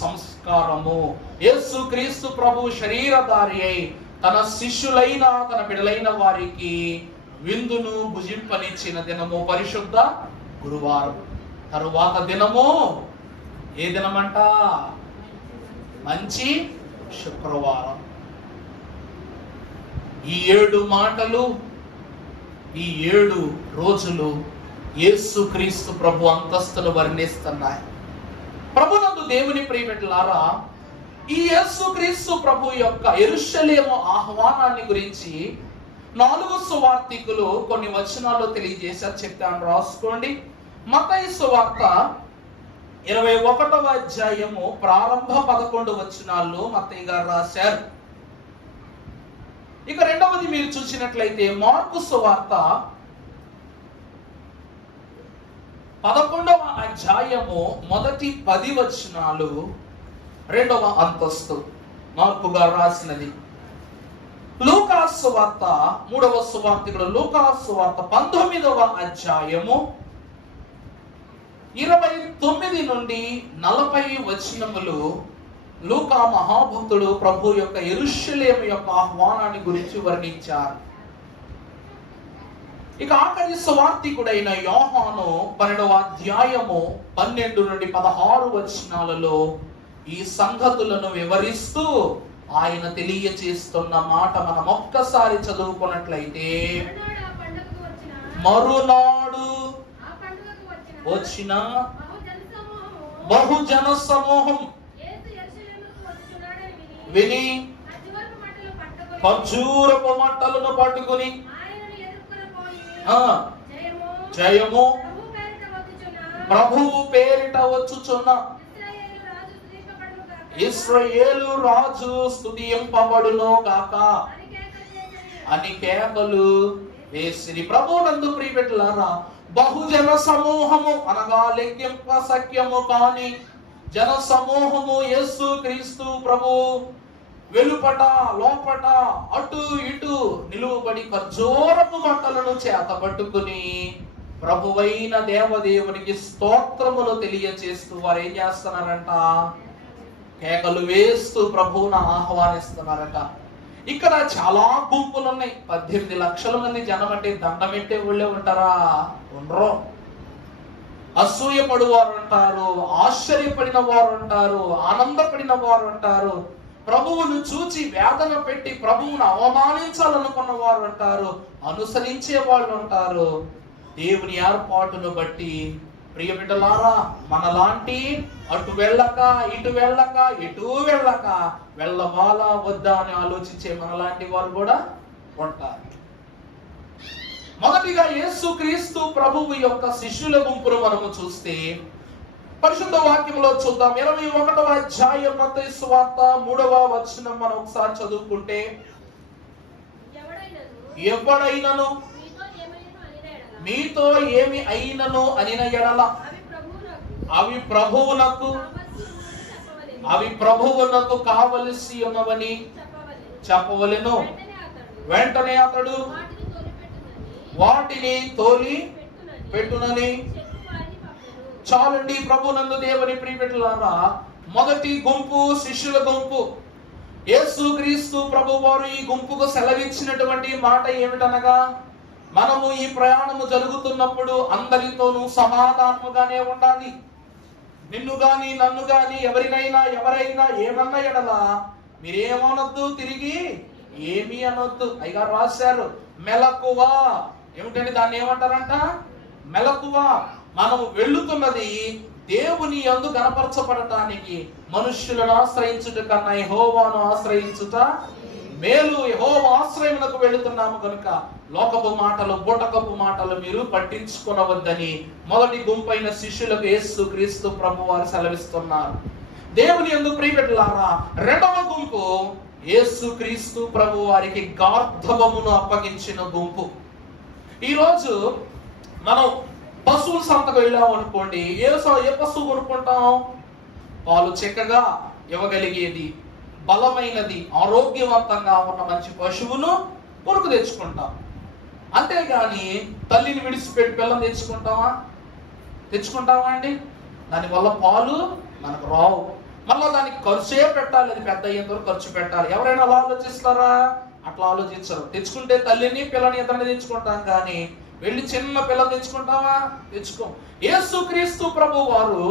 సంస్కారము. యేసుక్రీస్తు ప్రభు శరీరధారి అయి తన శిష్యులైన తన బిడ్డలైన వారికి విందును భుజింపనిచ్చిన దినము పరిశుద్ధ గురువారం. తరువాత దినము ఏ దినమంట? మంచి శుక్రవారం. ఈ 7 మాటలు, ఈ 7 రోజులు యేసుక్రీస్తు ప్రభు అంతస్తును వర్ణిస్తున్నాయి. ప్రభునందు దేవుని ప్రియబిడ్డలారా, ఈ యేసుక్రీస్తు ప్రభు యొక్క యెరూషలేము ఆహ్వానాన్ని గురించి 4 సువార్తికులు కొన్ని వచనాలు తెలియజేశారు. చెప్తాను, రాసుకోండి. మత్తయి సువార్త 21వ అధ్యాయము ప్రారంభ 11 వచనాల్లో మత్తయి గారు రాశారు. ఇక రెండవది మీరు చూసినట్లయితే మార్కు సువార్త 11వ అధ్యాయము మొదటి 10 వచనాలు, 2వ అంతస్తు మార్కు గారు రాసినది. లూకా సువార్త 3వ సువార్తికుడు లూకా సువార్త 19వ అధ్యాయము 29 నుండి 40 వచనములు లూకా మహాభక్తుడు ప్రభు యొక్క యెరూషలేము యొక్క ఆహ్వానాన్ని గురించి వర్ణించారు. ఇక ఆఖరి సువార్తికుడైన యోహాను 12వ అధ్యాయము 12 నుండి 16 వచనాలలో ఈ సంగతులను వివరిస్తూ ఆయన తెలియచేస్తున్న మాట మనం ఒక్కసారి చదువుకున్నట్లయితే, మరునాడు వచ్చిన బహుజన సమూహం విని ఖర్జూరపు మట్టలను పట్టుకుని జయము ప్రభువు పేరిట వచ్చుచున్న ఇశ్రాయేలు రాజు స్తుతింపబడును గాక అని కేకలు వేసిరి. ప్రభువునందు ప్రియబిడ్డలారా, బహుజన సమూహము అనగా లెక్కింప సఖ్యము కాని జన సమూహము యేసుక్రీస్తు ప్రభు వెలుపట లోపట అటు ఇటు నిలువబడి ఖర్జూరపు మట్టలను చేత పట్టుకుని ప్రభువైన దేవదేవునికి స్తోత్రములు తెలియచేస్తూ వారు ఏం చేస్తున్నారంట? కేకలు వేస్తూ ప్రభువును ఆహ్వానిస్తున్నారట. ఇక్కడ చాలా గుంపులు ఉన్నాయి. 18 లక్షల మంది జనం అంటే దండం పెట్టే ఊళ్ళే ఉంటారా? ఉండరు. అసూయపడు వారు ఉంటారు, ఆశ్చర్యపడిన వారు ఉంటారు, ఆనందపడిన వారు ఉంటారు, ప్రభువును చూచి వేదన పెట్టి ప్రభువును అవమానించాలనుకున్న వారు ఉంటారు, అనుసరించే వాళ్ళు ఉంటారు. దేవుని ఏర్పాటును బట్టి ప్రియ బిడ్డలారా, మనలాంటి అటు వెళ్ళక ఇటు వెళ్ళక ఇటు వెళ్ళక వెళ్ళవాలా వద్దా అని ఆలోచించే మనలాంటి వారు కూడా ఉంటారు. మొదటిగా యేసుక్రీస్తు ప్రభువు యొక్క శిష్యుల గుంపును మనము చూస్తే పరిశుద్ధ వాక్యంలో చూద్దాం. 21వ అధ్యాయం మత్తయి సువార్త 3వ వచనం మనం ఒకసారి చదువుకుంటే, ఎవడైనను మీతో ఏమి అయినను అనిన ఎడల అవి ప్రభువునకు కావలసి ఉన్నవని చెప్పవలెను. వెంటనే అతడు వాటిని తోలి పెట్టునని. చాలండి ప్రభునందు దేవుని ప్రియబిడ్డలారా, మొదటి గుంపు శిష్యుల గుంపు. యేసుక్రీస్తు ప్రభు వారు ఈ గుంపుకు సెలవిచ్చినటువంటి మాట ఏమిటనగా, మనము ఈ ప్రయాణము జరుగుతున్నప్పుడు అందరితోనూ సమాధానముగానే ఉండాలి. నిన్ను గాని నన్ను గాని ఎవరైనా ఏమన్నా ఎడలా మీరేమనొద్దు, తిరిగి ఏమీ అనొద్దు. అయ్యగారు రాశారు మెలకువ. ఏమిటండి దాన్ని ఏమంటారంట? మెలకువ. మనము వెళ్ళుతున్నది దేవుని యందు గణపరచబడటానికి. మనుష్యులను ఆశ్రయించుట కన్నా యెహోవాను ఆశ్రయించుట మేలు. యెహోవా ఆశ్రయమునకు వెళుతున్నాము కనుక లోకపు మాటలు బూటకపు మాటలు మీరు పట్టించుకొనవద్దని మొదటి గుంపైన శిష్యులకు యేసుక్రీస్తు ప్రభు వారు సెలవిస్తున్నారు. దేవుని యందు ప్రియబిడ్డలారా, రెండవ గుంపు యేసుక్రీస్తు ప్రభు వారికి గార్ధవమును అప్పగించిన గుంపు. ఈరోజు మనం పశువుల సంతకు వెళ్ళాము అనుకోండి, ఏ పశువు కొనుక్కుంటాం? పాలు చక్కగా ఇవ్వగలిగేది, బలమైనది, ఆరోగ్యవంతంగా ఉన్న మంచి పశువును కొనుక్కు తెచ్చుకుంటాం. అంతేగాని తల్లిని విడిచిపెట్టి పిల్లని తెచ్చుకుంటామా అండి? దానివల్ల పాలు మనకు రావు. మళ్ళీ దానికి ఖర్చే పెట్టాలి, అది పెద్ద అయ్యేంత వరకు ఖర్చు పెట్టాలి. ఎవరైనా అలా ఆలోచిస్తారా? అట్లా ఆలోచించరు. తెచ్చుకుంటే తల్లిని పిల్లని ఇద్దరిని తెచ్చుకుంటాం, కానీ వెళ్ళి చిన్న పిల్లని తెచ్చుకుంటామా? తెచ్చుకోం. యేసుక్రీస్తు ప్రభు వారు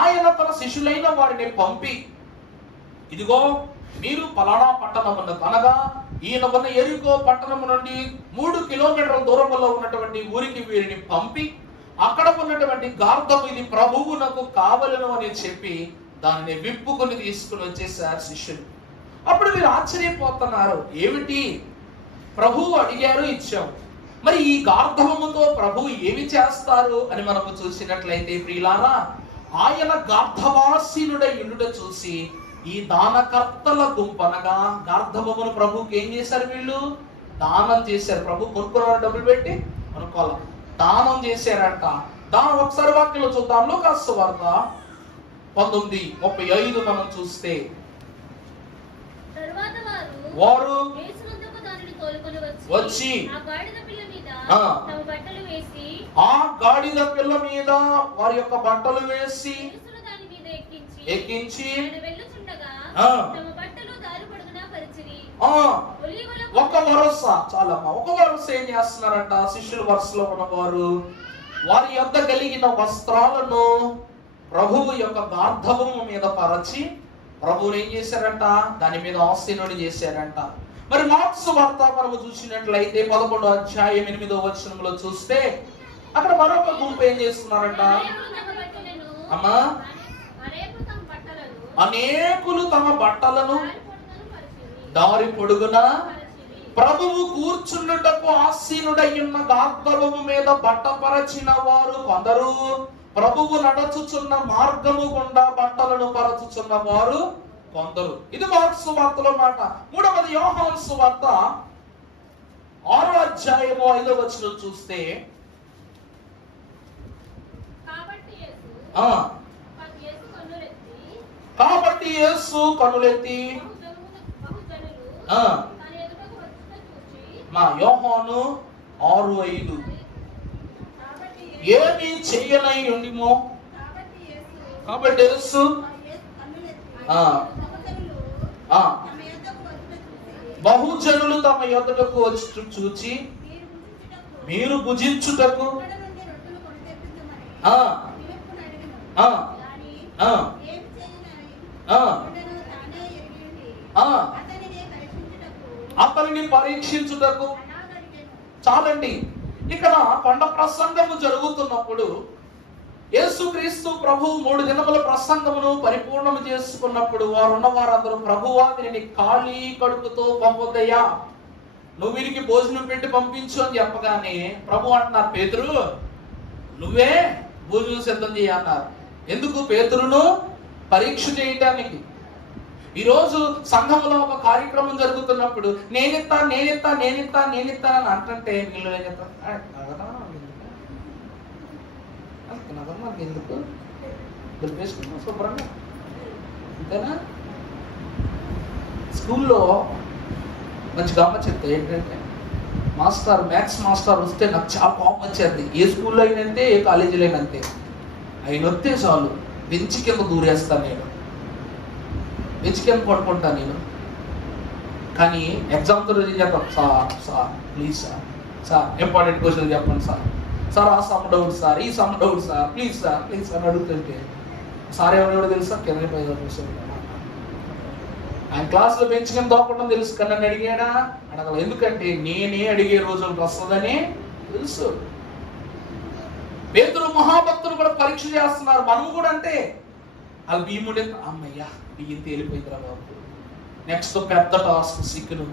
ఆయన తన శిష్యులైన వారిని పంపి, ఇదిగో మీరు పలానా పట్టణమునకు, అనగా ఈయన ఉన్న యెరికో పట్టణము నుండి 3 కిలోమీటర్ల దూరంలో ఉన్నటువంటి ఊరికి వీరిని పంపి, అక్కడ ఉన్నటువంటి గార్ధము ఇది ప్రభువునకు కావలను అని చెప్పి దానిని విప్పుకొని తీసుకుని వచ్చేసారు శిష్యులు. అప్పుడు వీరు ఆశ్చర్యపోతున్నారు, ఏమిటి ప్రభువు అడిగారు, ఇచ్చాం, మరి ఈ గార్ధవముతో ప్రభువు ఏమి చేస్తారు అని మనము చూసినట్లయితే ప్రియులారా, ఆయన గార్ధవాసీనుడై ఉండుట చూసి ఈ దానకర్తల గుంపనగా గార్ధవమును ప్రభువుకి ఏం చేశారు? వీళ్ళు దానం చేశారు. ప్రభు కొనుక్కున్న డబ్బులు పెట్టి కొనుక్కోవాలి, దానం చేశారంట. దానం ఒకసారి వాక్యంలో చూద్దాం. లూకాసు వార్త 19:35 మనం చూస్తే, వారు వచ్చి ఆ గాడిద పిల్ల మీద వారి యొక్క బట్టలు వేసి ఎక్కించి ఒక వరుస, చాలమ్మా, ఒక వరుస ఏం చేస్తున్నారంట? శిష్యుల వరుసలో ఉన్నవారు వారి యొద్ద కలిగిన వస్త్రాలను ప్రభువు యొక్క గార్ధవము మీద పరచి ప్రభువుని ఏం చేశారంట? దాని మీద ఆసీనుడు చేశారంట. మరి మార్క్స్ వార్త మనము చూసినట్లయితే 11వ అధ్యాయం 8వ వచనంలో చూస్తే అక్కడ మరొక గుంపు ఏం చేస్తున్నారంట? అమ్మా, అనేకులు తమ బట్టలను దారి పొడుగున ప్రభువు కూర్చున్నటకు ఆసీనుడై ఉన్న గార్ధవము మీద బట్టపరచిన వారు కొందరు, ప్రభువు నడుచుచున్న మార్గము గుండా బట్టలను పరచుచున్న వారు కొందరు. ఇది మార్క్స్ వార్తలో మాట. 3వది యోహాను సువార్త 6వ అధ్యాయము 5వ వచనం చూస్తే, కాబట్టి యేసు కన్నులెత్తి యోహాను 6:5 ఏమి చేయనై ఉండిమో, కాబట్టి యేసు బహుజనులు తమ యొద్దకు వచ్చి చూచి మీరు భుజించుటకు అతనిని పరీక్షించుటకు. చాలండి, ఇక్కడ కొండ ప్రసంగము జరుగుతున్నప్పుడు యేసుక్రీస్తు ప్రభు 3 దినముల ప్రసంగమును పరిపూర్ణము చేసుకున్నప్పుడు వారున్న వారందరూ, ప్రభువా వీరిని ఖాళీ కడుపుతో పంపొద్దయ్యా, నువ్వు వీరికి భోజనం పెట్టి పంపించు అని చెప్పగానే ప్రభు అంటున్నారు, పేతురు నువ్వే భోజనం సిద్ధం చేయన్నారు. ఎందుకు? పేతురును పరీక్ష చేయటానికి. ఈరోజు సంఘంలో ఒక కార్యక్రమం జరుగుతున్నప్పుడు నేనిత్తా అని అంటుంటే వీళ్ళు ఏం చెప్తారు? ఎందుకు దులిపేసుకుంటాం శుభ్రంగా, అంతేనా? స్కూల్లో మంచి గమ్మ చెప్తా ఏంటంటే, మ్యాథ్స్ మాస్టర్ వస్తే నాకు చాలా కోపం వచ్చేది. ఏ స్కూల్లో అయినంతే, ఏ కాలేజీలో అయినంతే. ఆయన వస్తే చాలు బెంచ్ కింద దూరేస్తాను నేను, బెంచ్ కింద పడుకుంటాను నేను. కానీ ఎగ్జామ్ రోజు ఏం చెప్పాను? Sir please sir important question చెప్పండి సార్ ఆ సమ్ డౌట్ సార్, ఈ some doubt sir, please sir అని అడుగుతుంటే సార్ ఏమన్నా తెలుసా? కింద ఆయన క్లాసులో బెంచ్ కింద దోపడం తెలుసు, కానీ నన్ను అడిగాడా? అడగల. ఎందుకంటే నేనే అడిగే రోజులకు వస్తుందని తెలుసు. పేతురు మహాభక్తులు కూడా పరీక్ష చేస్తున్నారు. మనం కూడా అంటే అది భీముడే, అమ్మయ్యా బియ్యం తేలిపోయిందిరా బాబు, నెక్స్ట్ పెద్ద టాస్క్ సిక్కును.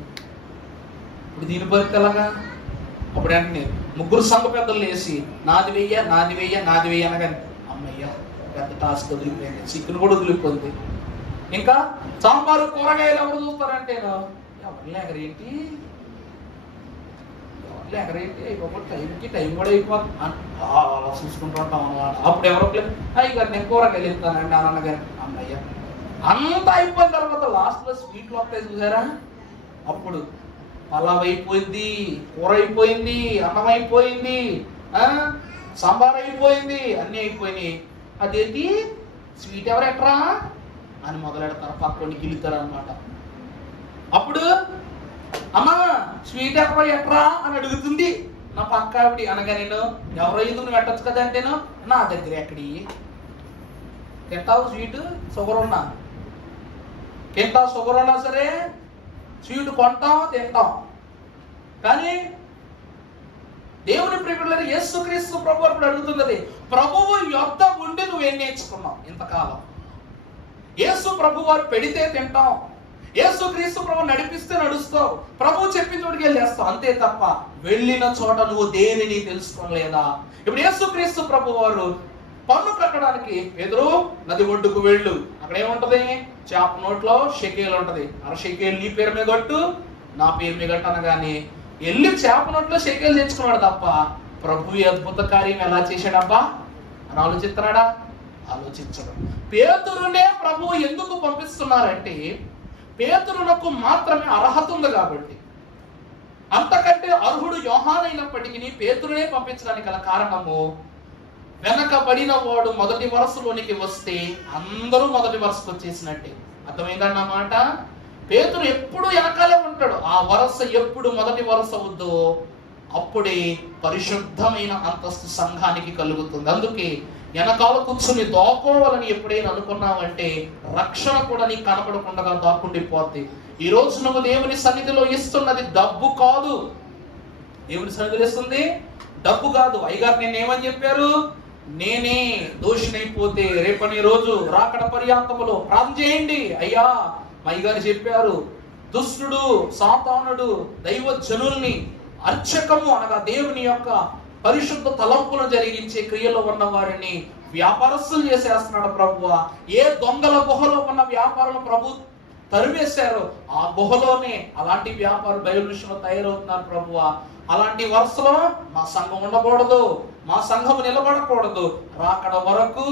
ఇప్పుడు దీని పరిస్థితి ఎలాగా? అప్పుడు అంటే 3 సంఘ పెద్దలు లేసి నాది వెయ్య అనగానే అమ్మయ్యా పెద్ద టాస్క్ వదిలిపోయింది, చికెన్ కూడా వదిలిపోయింది. ఇంకా సాంబారు కూరగాయలు ఎవరు చూస్తారంటే ఎవరు లేకరేంటి టైం కూడా అయిపోతుంది చూసుకుంటుంటాం అన్నమాట. అప్పుడు ఎవరో అయ్యి నేను కూరగాయలు ఇస్తానండి అని అనగానే అమ్మయ్య అంతా అయిపోయిన తర్వాత లాస్ట్ లో స్వీట్లు వస్తాయి చూసారా, అప్పుడు పలావ్ అయిపోయింది, కూర అయిపోయింది, అన్నం అయిపోయింది, సాంబార్ అయిపోయింది, అన్ని అయిపోయినాయి. అదేంటి స్వీట్ ఎవరు ఎట్రా అని మొదలెడతారు, పక్కని గిలుతారు అనమాట. అప్పుడు అమ్మా స్వీట్ ఎట్రా అని అడుగుతుంది నా పక్క ఆవిడ. అనగా నేను ఎవరో ఇది నువ్వు పెట్టచ్చు కదా అంటేను, నా దగ్గర ఎక్కడి తింటావు స్వీట్, షుగర్ ఉన్నా తింటావు, షుగర్ ఉన్నా సరే స్వీట్ కొంటాం తింటాం. కానీ దేవుని ప్రియకులారా, యేసుక్రీస్తు ప్రభు అప్పుడు అడుగుతున్నది, ప్రభువు యొద్ద ఉండి నువ్వేం నేర్చుకున్నావు ఇంతకాలం? యేసు ప్రభు వారు పెడితే తింటాం, యేసుక్రీస్తు ప్రభు నడిపిస్తే నడుస్తావు, ప్రభువు చెప్పిన చోటుకి వెళ్ళేస్తావు, అంతే తప్ప వెళ్ళిన చోట నువ్వు దేనిని తెలుసుకోలేదా? ఇప్పుడు యేసుక్రీస్తు ప్రభు వారు పన్ను కట్టడానికి పేతురు నది ఒడ్డుకు వెళ్ళు, అక్కడ ఏముంటది? చేప నోట్లో షెకేలు ఉంటది, అర షెకేలు నీ పేరు మీద కట్టు నా పేరు మీద కట్టు అనగానే వెళ్ళి చేప నోట్లో షెకేలు తెచ్చుకున్నాడు తప్ప ప్రభు అద్భుత కార్యం ఎలా చేశాడబ్బా అని ఆలోచిస్తున్నాడా? ఆలోచించడం. పేతురునే ప్రభు ఎందుకు పంపిస్తున్నారంటే పేతురునకు మాత్రమే అర్హత ఉంది కాబట్టి. అంతకంటే అర్హుడు యోహాను అయినప్పటికీ పేతురునే పంపించడానికి గల కారణము, వెనకబడిన వాడు మొదటి వరుసలోనికి వస్తే అందరూ మొదటి వరుసకు వచ్చేసినట్టే. అర్థమైందన్నమాట. పేతురు ఎప్పుడు వెనకాలే ఉంటాడు, ఆ వరుస ఎప్పుడు మొదటి వరుస అవుద్దో అప్పుడే పరిశుద్ధమైన అంతస్తు సంఘానికి కలుగుతుంది. అందుకే వెనకాల కూర్చుని దాక్కోవాలని ఎప్పుడైనా అనుకున్నావంటే రక్షణ కూడా నీకు కనపడకుండా దాక్కుండిపోద్ది. ఈ రోజు నువ్వు దేవుని సన్నిధిలో ఇస్తున్నది డబ్బు కాదు. దేవుని సన్నిధిలో ఇస్తుంది డబ్బు కాదు. అయ్యగారు నేనేమని చెప్పారు? నేనే దోషినైపోతే రేపటి రోజు రాకడ పర్యాంతములో ప్రార్థన చేయండి అయ్యా. అయ్యగారు చెప్పారు, దుష్టుడు సాతానుడు దైవ జనుల్ని అర్చకము అనగా దేవుని యొక్క పరిశుద్ధ తలంపును జరిగించే క్రియలో ఉన్న వారిని వ్యాపారస్తులు చేసేస్తున్నాడు ప్రభువా. ఏ దొంగల గుహలో ఉన్న వ్యాపారులు ప్రభు తరివేశారు, ఆ గుహలోనే అలాంటి వ్యాపారం బయలు విషయంలో తయారవుతున్నారు ప్రభువా. అలాంటి వరుసలో మా సంఘం ఉండకూడదు, మా సంఘం నిలబడకూడదు. రాకడ వరకు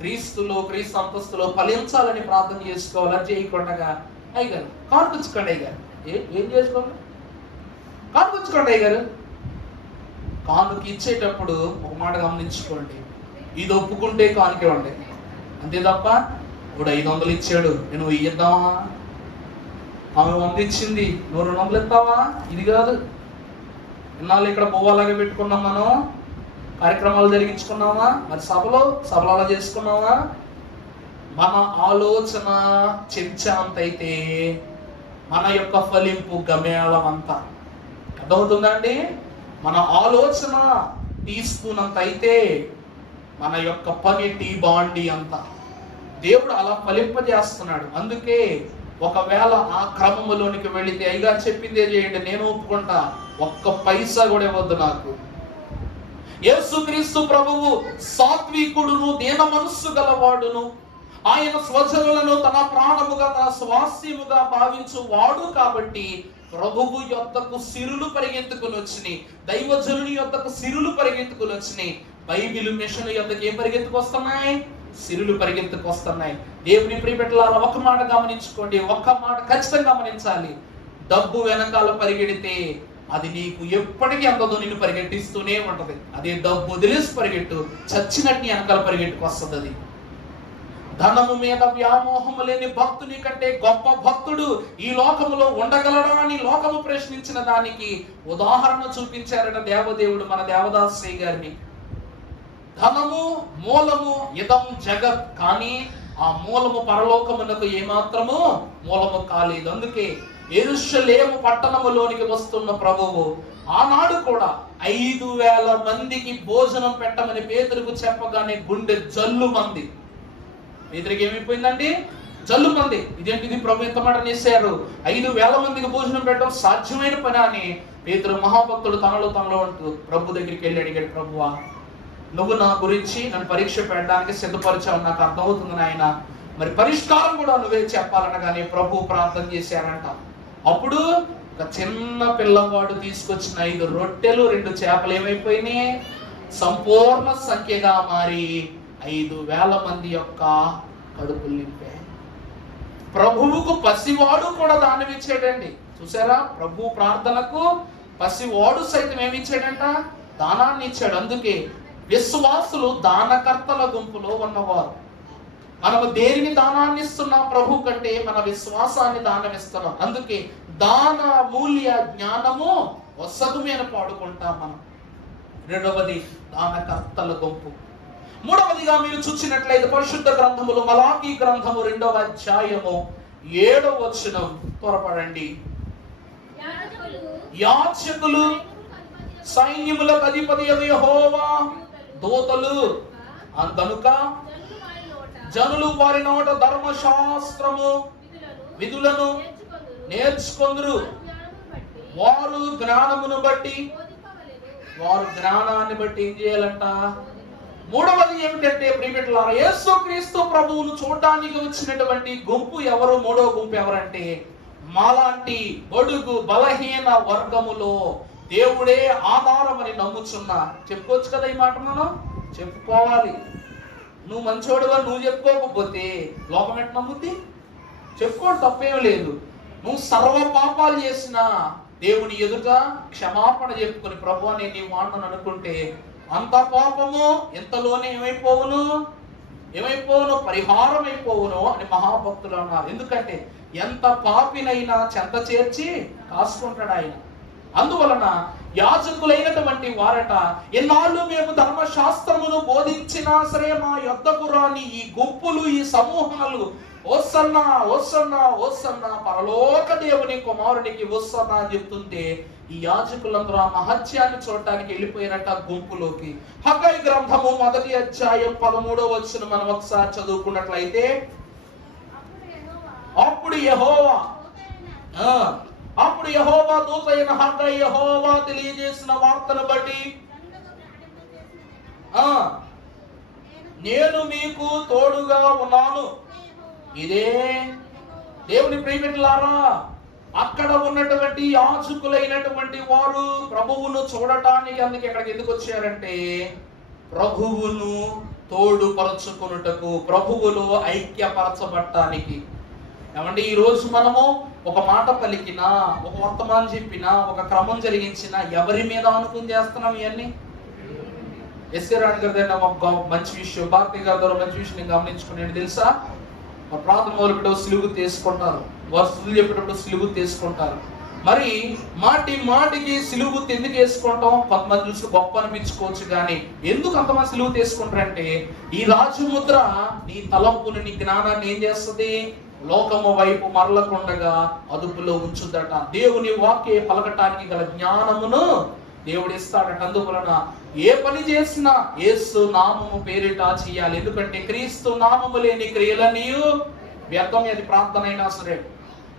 క్రీస్తు అంతస్తులో ఫలించాలని ప్రార్థన చేసుకోవాలని చేయకుండా అయ్యగారు కానుపుచ్చుకోండి, అయ్యగారు ఏం చేసుకోండి, కానుపుచ్చుకోండి అయ్యగారు. కానుక ఇచ్చేటప్పుడు ఒక మాట గమనించుకోండి, ఇది ఒప్పుకుంటే కానుక ఇవ్వండి, అంతే తప్ప ఇప్పుడు 500 ఇచ్చాడు నేను ఇద్దామా, ఆమె 100 ఇచ్చింది నువ్వు 200 ఇస్తావా, ఇది కాదు. ఇన్నాళ్ళు ఇక్కడ పువ్వాలాగా పెట్టుకున్నాం, మనం కార్యక్రమాలు జరిగించుకున్నామా, మరి సభలో అలా చేసుకున్నామా? మన ఆలోచన చెంచా అంత అయితే మన యొక్క ఫలింపు గమేళం అంతా. అర్థమవుతుందండి? మన ఆలోచన తీసుకున్నంత అయితే మన యొక్క పని టీ బాండి అంతా. దేవుడు అలా ఫలింపజేస్తున్నాడు. అందుకే ఒకవేళ ఆ క్రమములోనికి వెళితే అయ్యగా చెప్పిందే చేయండి, నేను ఒప్పుకుంటా, ఒక్క పైసా కూడా ఇవ్వద్దు నాకు. యేసుక్రీస్తు ప్రభువు సాత్వికుడును దీన మనస్సు గలవాడును, ఆయన స్వజనులను తన ప్రాణముగా తన స్వాస్యముగా భావించు వాడు కాబట్టి ప్రభువు యొద్దకు సిరులు పరిగెత్తుకుని వచ్చినాయి, దైవజనుని యొద్దకు సిరులు పరిగెత్తుకుని వచ్చినాయి. బైబిల్ మిషన్ యొద్దకు ఏం పరిగెత్తుకొస్తున్నాయి? సిరులు పరిగెత్తుకొస్తున్నాయి. దేవుని ప్రియబిడ్డలారా, ఒక మాట గమనించుకోండి, ఒక్క మాట ఖచ్చితంగా గమనించాలి. డబ్బు వెనకాల పరిగెడితే అది నీకు ఎప్పటికీ అందదు, నిన్ను పరిగెట్టిస్తూనే ఉంటది. అదే డబ్బు వదిలేసి పరిగెట్టు, చచ్చినట్టు వెనకాల పరిగెట్టుకొస్తుంది. అది ధనము మీద వ్యామోహము లేని భక్తుని కంటే గొప్ప భక్తుడు ఈ లోకములో ఉండగలడా అని లోకము ప్రశ్నించిన దానికి ఉదాహరణ చూపించారట దేవదేవుడు మన దేవదాసయ్య గారిని. ధనము మూలము ఇదం జగత్, కానీ ఆ మూలము పరలోకమునకు ఏమాత్రము మూలము కాలేదు. అందుకే యెరూషలేము పట్టణములోనికి వస్తున్న ప్రభువు ఆనాడు కూడా 5,000 మందికి భోజనం పెట్టమని పేతురుకు చెప్పగానే గుండె జల్లు మంది. పేతురుకి ఏమైపోయిందండి? జల్లు మంది. ఇదేంటిది ప్రభు ఎంత మాట చేశారు, 5,000 మందికి భోజనం పెట్టడం సాధ్యమైన పని అని పేతురు మహాభక్తుడు తనలో అంటూ ప్రభు దగ్గరికి వెళ్ళి అడిగాడు, ప్రభువా నువ్వు నా గురించి నన్ను పరీక్ష పెట్టడానికి సిద్ధపరిచావు, నాకు అర్థమవుతుంది నాయన, మరి పరిష్కారం కూడా నువ్వే చెప్పాలనగానే ప్రభు ప్రార్థన చేశారంట. అప్పుడు ఒక చిన్న పిల్లవాడు తీసుకొచ్చిన 5 రొట్టెలు 2 చేపలు ఏమైపోయినాయి? సంపూర్ణ సంఖ్యగా మారి 5,000 మంది యొక్క కడుపులు నింపాయి. ప్రభువుకు పసివాడు కూడా దానం ఇచ్చాడండి. చూసారా, ప్రభు ప్రార్థనకు పసివాడు సైతం ఏమిచ్చాడంట? దానాన్ని ఇచ్చాడు. అందుకే విశ్వాసులు దానకర్తల గుంపులో ఉన్నవారు. మనము దేనిని దానాన్ని ఇస్తున్నాం ప్రభు కంటే మన విశ్వాసాన్ని దానమిస్తున్నాం. అందుకే దాన మూల్య జ్ఞానము వసగుమే అని పాడుకుంటాం మనం. రెండవది దానకర్తల గుంపు. మూడవదిగా మీరు చూసినట్లయితే పరిశుద్ధ గ్రంథములు మలాకీ గ్రంథము 2వ అధ్యాయము 7వ వచనం. త్వరపడండి. యాజకులు సైన్యములకు అధిపతి యెహోవా దూతలు కనుక జనులు వారి నోట ధర్మశాస్త్రము విధులను నేర్చుకొందురు. వారు జ్ఞానమును బట్టి వారు జ్ఞానాన్ని బట్టి ఏం చేయాలంట? మూడవది ఏమిటంటే ప్రియమిత్రులారా, యేసుక్రీస్తు ప్రభువును చూడడానికి వచ్చినటువంటి గుంపు ఎవరు? మూడవ గుంపు ఎవరంటే మాలాంటి బడుగు బలహీన వర్గములో దేవుడే ఆధారం అని నమ్ముచున్నా. చెప్పుకోవచ్చు కదా ఈ మాట, మనం చెప్పుకోవాలి. నువ్వు మంచోడుగా నువ్వు చెప్పుకోకపోతే లోకం ఎట్లా నమ్ముద్ది? చెప్పుకోవడం తప్పేం లేదు. నువ్వు సర్వ పాపాలు చేసినా దేవుని ఎదుట క్షమాపణ చెప్పుకొని ప్రభువా నేను నీ వాడను అనుకుంటే అంత పాపము ఎంతలోనే ఏమైపోవును పరిహారం అయిపోవును అని మహాభక్తులు అన్నారు. ఎందుకంటే ఎంత పాపినైనా చెంత చేర్చి కాసుకుంటాడు ఆయన. అందువలన యాజకులైనటువంటి వారట ఎన్నాళ్ళు మేము ధర్మశాస్త్రమును బోధించినా సరే మా యొద్దకు రాని ఈ గుంపులు, ఈ సమూహాలు ఓసన్నా ఓసన్నా ఓసన్నా పరలోక దేవుని కుమారునికి ఓసన్నా అని చెప్తుంటే ఈ యాజకులందరూ ఆ మహత్యాన్ని చూడటానికి వెళ్ళిపోయినట్ట గుంపులోకి. హగ్గయి గ్రంథము 1వ అధ్యాయం 13వ వచనం మనం ఒకసారి చదువుకున్నట్లయితే, అప్పుడు యెహోవా దూత అయిన హగ్గయి యెహోవా తెలియజేసిన వార్తను బట్టి నేను మీకు తోడుగా ఉన్నాను. ఇదే దేవుని ప్రియమిత్రులారా, అక్కడ ఉన్నటువంటి యాజకులైనటువంటి వారు ప్రభువును చూడటానికి అందుకే ఇక్కడికి ఎందుకు వచ్చారంటే ప్రభువును తోడుపరచుకొనుటకు, ప్రభువులో ఐక్యపరచబడటానికి. ఏమంటే ఈ రోజు మనము ఒక మాట పలికినా, ఒక వర్తమానం చెప్పినా, ఒక క్రమం జరిగించినా ఎవరి మీద అనుకుని చేస్తున్నాం? ఇవన్నీ ఎస్ఏ రాణి గారి దగ్గర ఒక మంచి విషయం, భారతీయ గారి ద్వారా మంచి విషయం నేను గమనించుకుని తెలుసా, ప్రార్థన మొదలుపెట్టే సిలువు తీసుకుంటారు, వరుసలు చెప్పేటప్పుడు సిలువు తీసుకుంటారు. మరి మాటికి సిలువు ఎందుకు వేసుకుంటాం? కొంతమంది చూసి గొప్ప అనిపించుకోవచ్చు, కానీ ఎందుకు అంతమంది సిలువు తీసుకుంటారంటే ఈ రాజముద్ర నీ తలంపుని, నీ జ్ఞానాన్ని ఏం చేస్తుంది? లోకము వైపు మరలకుండగా అదుపులో ఉంచుదట. దేవుని వాక్య పలకటానికి గల జ్ఞానమును దేవుడు ఇస్తాడట. అందువలన ఏ పని చేసినా యేసు నామము పేరిట చేయాలి. ఎందుకంటే క్రీస్తు నామము లేని క్రియలని వ్యర్థం, అది ప్రార్థన అయినా సరే.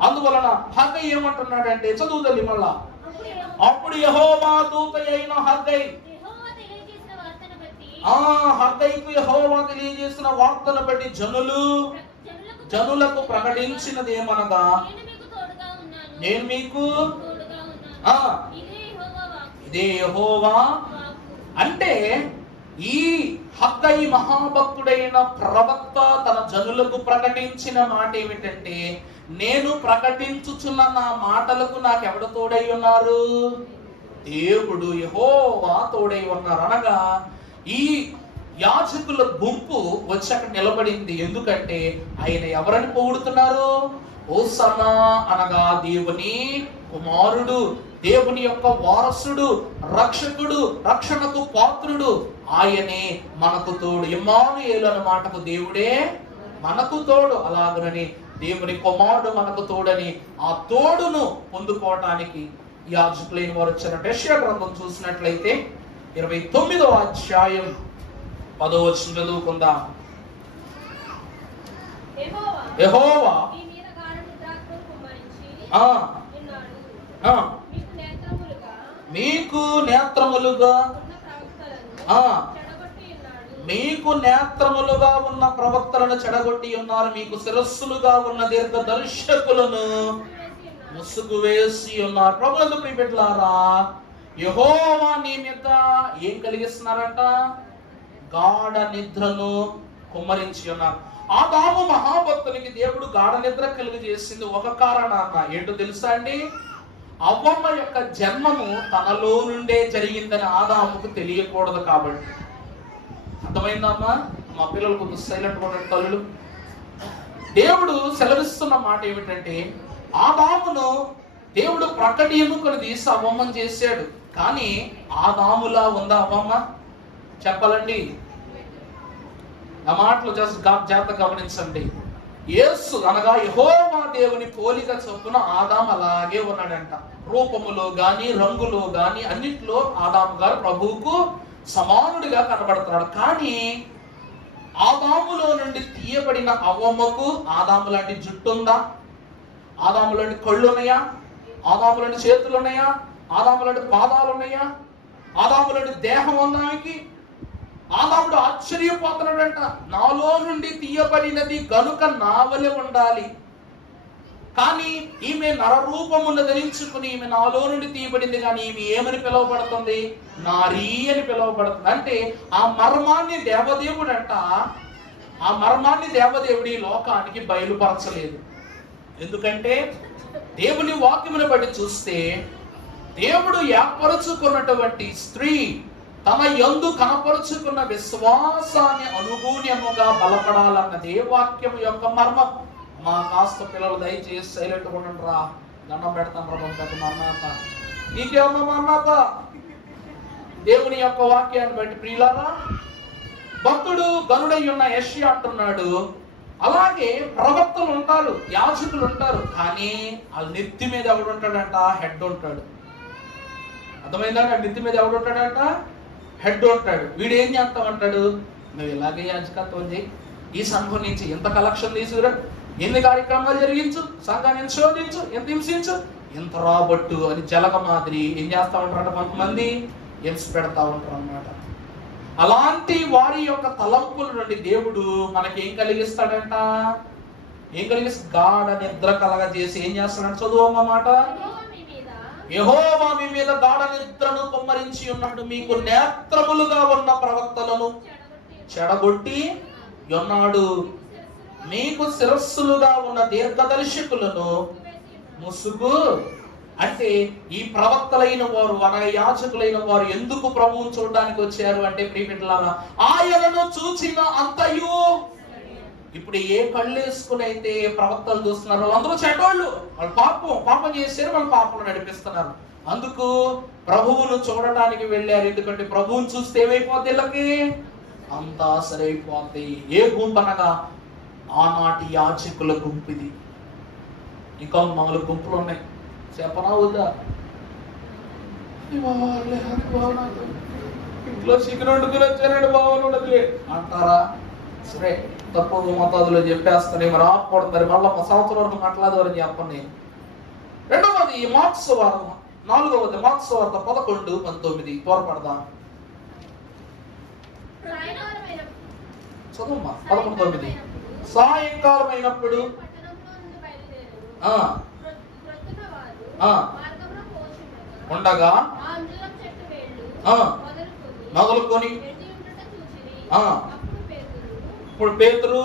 అందువలన హగ్గయి ఏమంటున్నాడంటే, చదువుతుంది మళ్ళా, అప్పుడు యెహోవా దూత అయిన హగ్గయికు యెహోవా తెలియజేసిన వార్తను బట్టి జనులకు ప్రకటించినదేమనగా నేను మీకు ఇదే యెహోవా అంటే ఈ హగ్గయి మహాభక్తుడైన ప్రవక్త తన జనులకు ప్రకటించిన మాట ఏమిటంటే, నేను ప్రకటించుచున్న నా మాటలకు నాకు ఎవడు తోడై ఉన్నారు? దేవుడు యెహోవా తోడై ఉన్నారు. అనగా ఈ యాజకుల గుంపు వచ్చి అక్కడ నిలబడింది. ఎందుకంటే ఆయన ఎవరని పొగుడుతున్నారు? హోసన్నా అనగా దేవుని కుమారుడు, దేవుని యొక్క వారసుడు, రక్షకుడు, రక్షణకు పాత్రుడు, ఆయనే మనకు తోడు. ఇమ్మానుయేలు అన్న మాటకు దేవుడే మనకు తోడు. అలాగనని దేవుని కుమారుడు మనకు తోడని ఆ తోడును పొందుకోవటానికి యాజకులైన వారు వచ్చారు. యెషయా గ్రంథం చూసినట్లయితే 29వ అధ్యాయం 10వ వచనం చదువుకుందాం. యెహోవా మీకు నేత్రములుగా ఉన్న ప్రవక్తలను చెడగొట్టి ఉన్నారు. మీకు శిరస్సులుగా ఉన్న దీర్ఘదర్శకులను ముసుగు వేసి ఉన్నారు. ప్రభువునందు ప్రియబిడ్డలారా, యెహోవా నీ మీద ఏం కలిగిస్తున్నారంట? గాఢ నిద్రను కుమ్మరించి ఉన్నారు. ఆదాము మహాభక్తునికి దేవుడు గాఢ నిద్ర కలిగజేసింది ఒక కారణాన. ఏంటో తెలుసా అండి? అవ్వమ్మ యొక్క జన్మము తనలో నుండే జరిగిందని ఆదాముకు తెలియకూడదు కాబట్టి. అర్థమైందమ్మా? మా పిల్లలు కొంచెం సైలెంట్ గా తల్లులు. దేవుడు సెలవిస్తున్న మాట ఏమిటంటే, ఆదామును దేవుడు ప్రక్కటి ఎముకను తీసి అవ్వమ్మని చేశాడు. కానీ ఆదాములా ఉందా అవ్వమ్మ? చెప్పాలండి. ఆ మాటలు జాగ్రత్త గమనించండి. యేసు అనగా యెహోవా దేవుని పోలిక చొప్పున ఆదాము అలాగే ఉన్నాడంట. రూపములో గాని, రంగులో గాని అన్నిట్లో ఆదాము గారు ప్రభువుకు సమానుడిగా కనబడుతున్నాడు. కానీ ఆదాములో నుండి తీయబడిన అవ్వమ్మకు ఆదాము లాంటి జుట్టు ఉందా? ఆదాము లాంటి కళ్ళు ఉన్నాయా? ఆదాము లాంటి చేతులు ఉన్నాయా? ఆదాము లాంటి పాదాలు ఉన్నాయా? ఆదాము లాంటి దేహం ఉందా ఆమెకి? ఆదాముడు ఆశ్చర్యపోతున్నాడంట. నాలో నుండి తీయబడినది గనుక నావలే ఉండాలి. కానీ ఈమె నరరూపమును ధరించుకుని ఈమె నాలో నుండి తీయబడింది. కానీ ఈమె ఏమని పిలువబడుతుంది? నారీ అని పిలువబడుతుంది. అంటే ఆ మర్మాన్ని దేవదేవుడంట, ఆ మర్మాన్ని దేవదేవుడి లోకానికి బయలుపరచలేదు. ఎందుకంటే దేవుని వాక్యమును బట్టి చూస్తే దేవుడు ఏర్పరచుకున్నటువంటి స్త్రీ తన యందు కనపరుచుకున్న విశ్వాసాన్ని అనుగుణ్యముగా బలపడాలన్నదే వాక్యం యొక్క మర్మం. మా కాస్త పిల్లలు దయచేసి సైలెంట్ ఉండండి రా, దండం పెడతాను రా పెద్ద మర్నాథ. నీకేమన్నా మర్నాథ? దేవుని యొక్క వాక్యాన్ని బట్టి ప్రియులారా, భక్తుడు గనుడై ఉన్న యెషయా అంటున్నాడు, అలాగే ప్రవక్తలు ఉంటారు, యాజకులు ఉంటారు, కానీ వాళ్ళ నెత్తి మీద ఎవడు ఉంటాడంట? హెడ్ ఉంటాడు. అర్థమైందా? నెత్తి మీద ఎవడు ఉంటాడంట? హెడ్ ఉంటాడు. వీడు ఏం చేస్తామంటాడు? నువ్వు ఇలాగే యాజకత్వం చేయి, ఈ సంఘం నుంచి ఎంత కలెక్షన్ తీసుకురా, ఎన్ని కార్యక్రమాలు జరిగించు, సంఘాన్ని శోధించు, ఎంత హింసించు, ఎంత రాబట్టు అని జలగ మాదిరి ఏం చేస్తా ఉంటారంట కొంతమంది? హింస పెడతా ఉంటారు అన్నమాట. అలాంటి వారి యొక్క తలంపుల నుండి దేవుడు మనకి ఏం కలిగిస్తాడంట? ఏం కలిగిస్తాడు? గాఢ నిద్ర కలగజేసి ఏం చేస్తాడంట? చదువు మాట. యెహోవా మీ మీద గాఢ నిద్రను కుమ్మరించి ఉన్నాడు, మీకు నేత్రములుగా ఉన్న ప్రవక్తలను చెడగొట్టి ఉన్నాడు, మీకు శిరస్సులుగా ఉన్న దీర్ఘదర్శకులను ముసుగు. అంటే ఈ ప్రవక్తలైన వారు, అనగా యాజకులైన వారు ఎందుకు ప్రభువును చూడడానికి వచ్చారు అంటే ప్రియమిత్రులారా, ఆయనను చూచిన అంతయు. ఇప్పుడు ఏ కళ్ళు వేసుకుని అయితే ప్రవక్తలు చూస్తున్నారు, వాళ్ళందరూ చెడ్డోళ్ళు, వాళ్ళు పాపం చేశారు, వాళ్ళు పాపంలో నడిపిస్తున్నారు. అందుకు ప్రభువును చూడటానికి వెళ్ళారు. ఎందుకంటే ప్రభువును చూస్తే ఏమైపోద్ది? వీళ్ళకి అంతా సరైపోద్ది. ఏ గుంపు అనగా ఆనాటి యాజకుల గుంపు ఇది. ఇంకా 4 గుంపులు ఉన్నాయి. చెప్పనా వద్దా? ఇంట్లో చికెన్ వండుకుని వచ్చారండి బాగుండదు అంటారా? సరే, తప్పు మతాదులో చెప్పేస్తాను, మరి ఆపకూడదు, మళ్ళీ సంవత్సరం వరకు మాట్లాడదని చెప్పండి. రెండవది మార్క్స్ వార్త, 4వది మార్క్స్ వార్త 11:19. త్వరపడదాం, చదువుమా. 11:9. సాయంకాలం అయినప్పుడు ఉండగా మొదలుకొని ఇప్పుడు పేతురు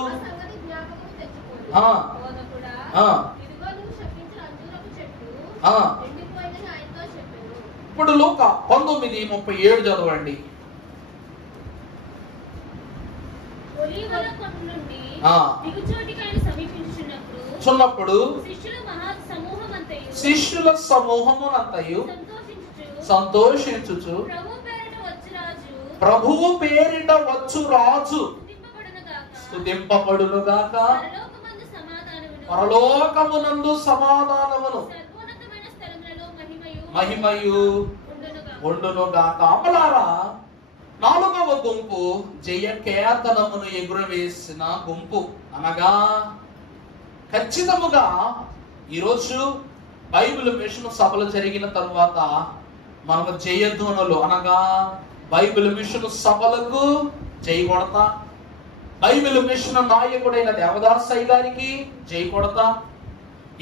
ఇప్పుడు లూకా 19:37 చదవండి. చున్నప్పుడు శిష్యుల సమూహమునంతయు సంతోషించుచు ప్రభువు పేరిట వచ్చు రాజు స్తుతింపబడునుగాక, పరలోకమునందు సమాధానమును మహిమయు ఉండునుగాక. అమలారా, 4వ గుంపు జయకేతనమును ఎగురవేసిన గుంపు. అనగా ఖచ్చితముగా ఈరోజు బైబిల్ మిషన్ సభలు జరిగిన తరువాత మనకు జయధ్వనులు, అనగా బైబిల్ మిషన్ సభలకు జై కొడతా, బైబిల్ మిషన్ నాయకుడైన దేవదాసయ్య గారికి జై కొడతా,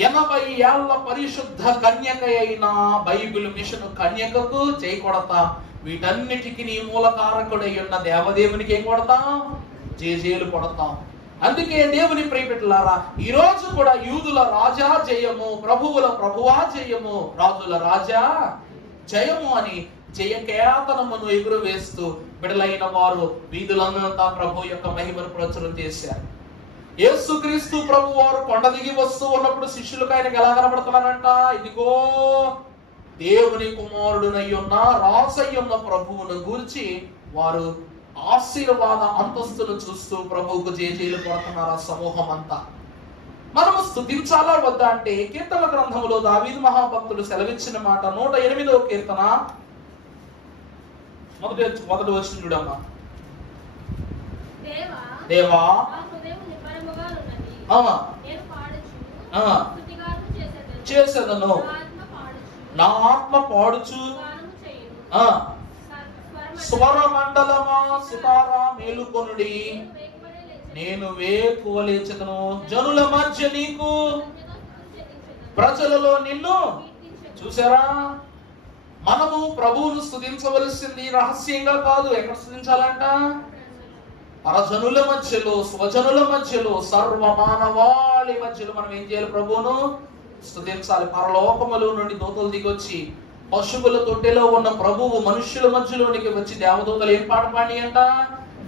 80 ఏళ్ల పరిశుద్ధ కన్యక అయిన బైబిల్ మిషన్ కన్యకకు జై కొడతా, వీటన్నిటికీ నీ మూలకారకుడై ఉన్న దేవదేవునికి ఏం కొడతాం? జేజేలు కొడతాం. అందుకే దేవుని ప్రియబిడ్డలారా, ఈ రోజు కూడా యూదుల రాజా జయము, ప్రభువుల ప్రభువా జయము, రాజుల రాజా జయము అని జయకేతనమును ఎగురవేస్తూ బిడలైన వారు వీధులంతా ప్రభు యొక్క మహిమను ప్రచురం చేశారు. యేసుక్రీస్తు ప్రభు వారు కొండ దిగి వస్తూ ఉన్నప్పుడు శిష్యులకు ఆయనకు ఎలా కనబడుతున్నారంట? ఇదిగో దేవుని కుమారుడునయ్యున్న రాసయ్యున్న ప్రభువును గూర్చి వారు ఆశీర్వాద అంతస్తును చూస్తూ ప్రభువుకు జయజయలు కొడుతున్నారు ఆ సమూహం అంతా. మనము స్తుతించాలా వద్దా అంటే కీర్తన గ్రంథంలో దావీదు మహాభక్తుడు సెలవిచ్చిన మాట 108వ కీర్తన మొదటి వచనం చూడమ్మా. దేవా చేసేదను, నా ఆత్మ పాడుచు స్వరమండలమా సితారా మేలుకొనుడి, నేను వేకువలేచెదను, జనుల మధ్య నీకు ప్రజలలో నిన్ను. చూసారా, మనము ప్రభువును స్తుతించవలసింది రహస్యంగా కాదు. ఎక్కడ స్తుతించాలంట? పరజనుల మధ్యలో, స్వజనుల మధ్యలో, సర్వ మానవాళి మధ్యలో మనం ఏం చేయాలి? ప్రభువును స్తుతించాలి. పరలోకములో నుండి దూతలు దిగొచ్చి పశువుల తొట్టెలో ఉన్న ప్రభువు మనుష్యుల మధ్యలోనికి వచ్చి దేవదూతలు ఏం పాట పాడి అంట?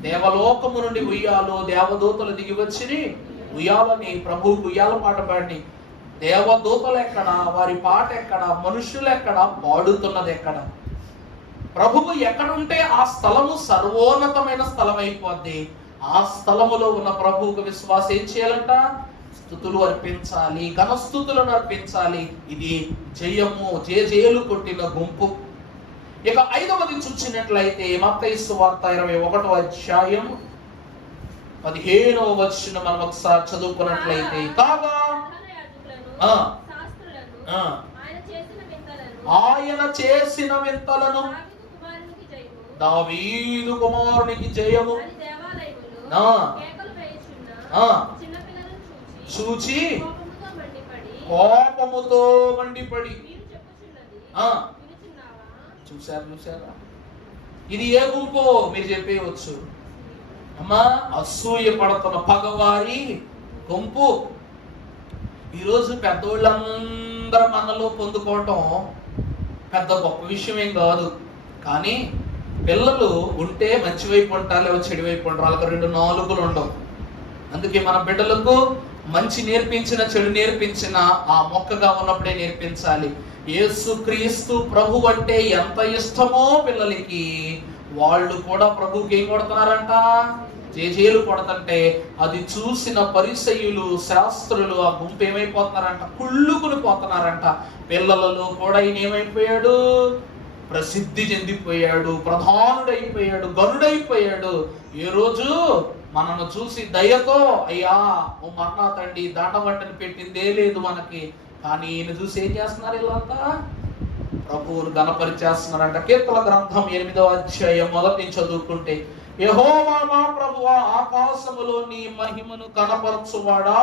దేవలోకము నుండి ఉయ్యాలో దేవదూతలు దిగి వచ్చి ఉయ్యాలని ప్రభువుకు ఉయ్యాల పాట పాడి, దేవదూతలు ఎక్కడ, వారి పాట ఎక్కడ, మనుష్యులు ఎక్కడ, పాడుతున్నది ఎక్కడ? ప్రభువు ఎక్కడుంటే ఆ స్థలము సర్వోన్నతమైన స్థలం అయిపోద్ది. ఆ స్థలములో ఉన్న ప్రభువుకు విశ్వాసం ఏం చేయాలంట? స్తుతులు అర్పించాలి, ఘనస్తుతులను అర్పించాలి. ఇది జయము, జయజయలు కొట్టిన గుంపు. ఇక 5వది చూసినట్లయితే మత్తయి సువార్త 21వ అధ్యాయం 15వ వచనం మనం ఒకసారి చదువుకున్నట్లయితే, కాగా ఆయన చేసిన వింతలను, దావీదు కుమారునికి జయము చూచి కోపముతో మండిపడి. చూసారా, ఇది ఏ గుంపు మీరు చెప్పేయవచ్చు. అమ్మా, అసూయ పడుతున్న పగవారి గుంపు. ఈరోజు పెద్దోళ్ళందరూ మనలో పొందుకోవటం పెద్ద గొప్ప విషయం ఏం కాదు. కానీ పిల్లలు ఉంటే మంచి వైపు ఉంటారు, లేదా చెడు వైపు ఉంటారు. వాళ్ళకి 2 నాలుగులు ఉండవు. అందుకే మన బిడ్డలకు మంచి నేర్పించిన, చెడు నేర్పించిన ఆ మొక్కగా ఉన్నప్పుడే నేర్పించాలి. యేసుక్రీస్తు ప్రభు అంటే ఎంత ఇష్టమో పిల్లలకి, వాళ్ళు కూడా ప్రభువుకి ఏం కొడుతున్నారంట? జేజేలు కొడుతుంటే అది చూసిన పరిసయ్యులు, శాస్త్రులు ఆ గుంపు ఏమైపోతున్నారంట? కుళ్ళుకుని పోతున్నారంట. పిల్లలలో కూడా ఈయన ఏమైపోయాడు? ప్రసిద్ధి చెందిపోయాడు, ప్రధానుడైపోయాడు, గనుడైపోయాడు. ఏ రోజు మనను చూసి దయతో, అయ్యా ఓ మన్నా తండ్రి దండవంటని పెట్టిందే లేదు మనకి, కానీ ఈయన చూసి ఏం చేస్తున్నారు? వీళ్ళంతా ప్రభువును గణపరిచేస్తున్నారంట. కీర్తన గ్రంథం 8వ అధ్యాయం మొదటి నుంచి చదువుకుంటే, యెహోవా మా ప్రభువా, ఆకాశములో నీ మహిమను కనపరచువాడా,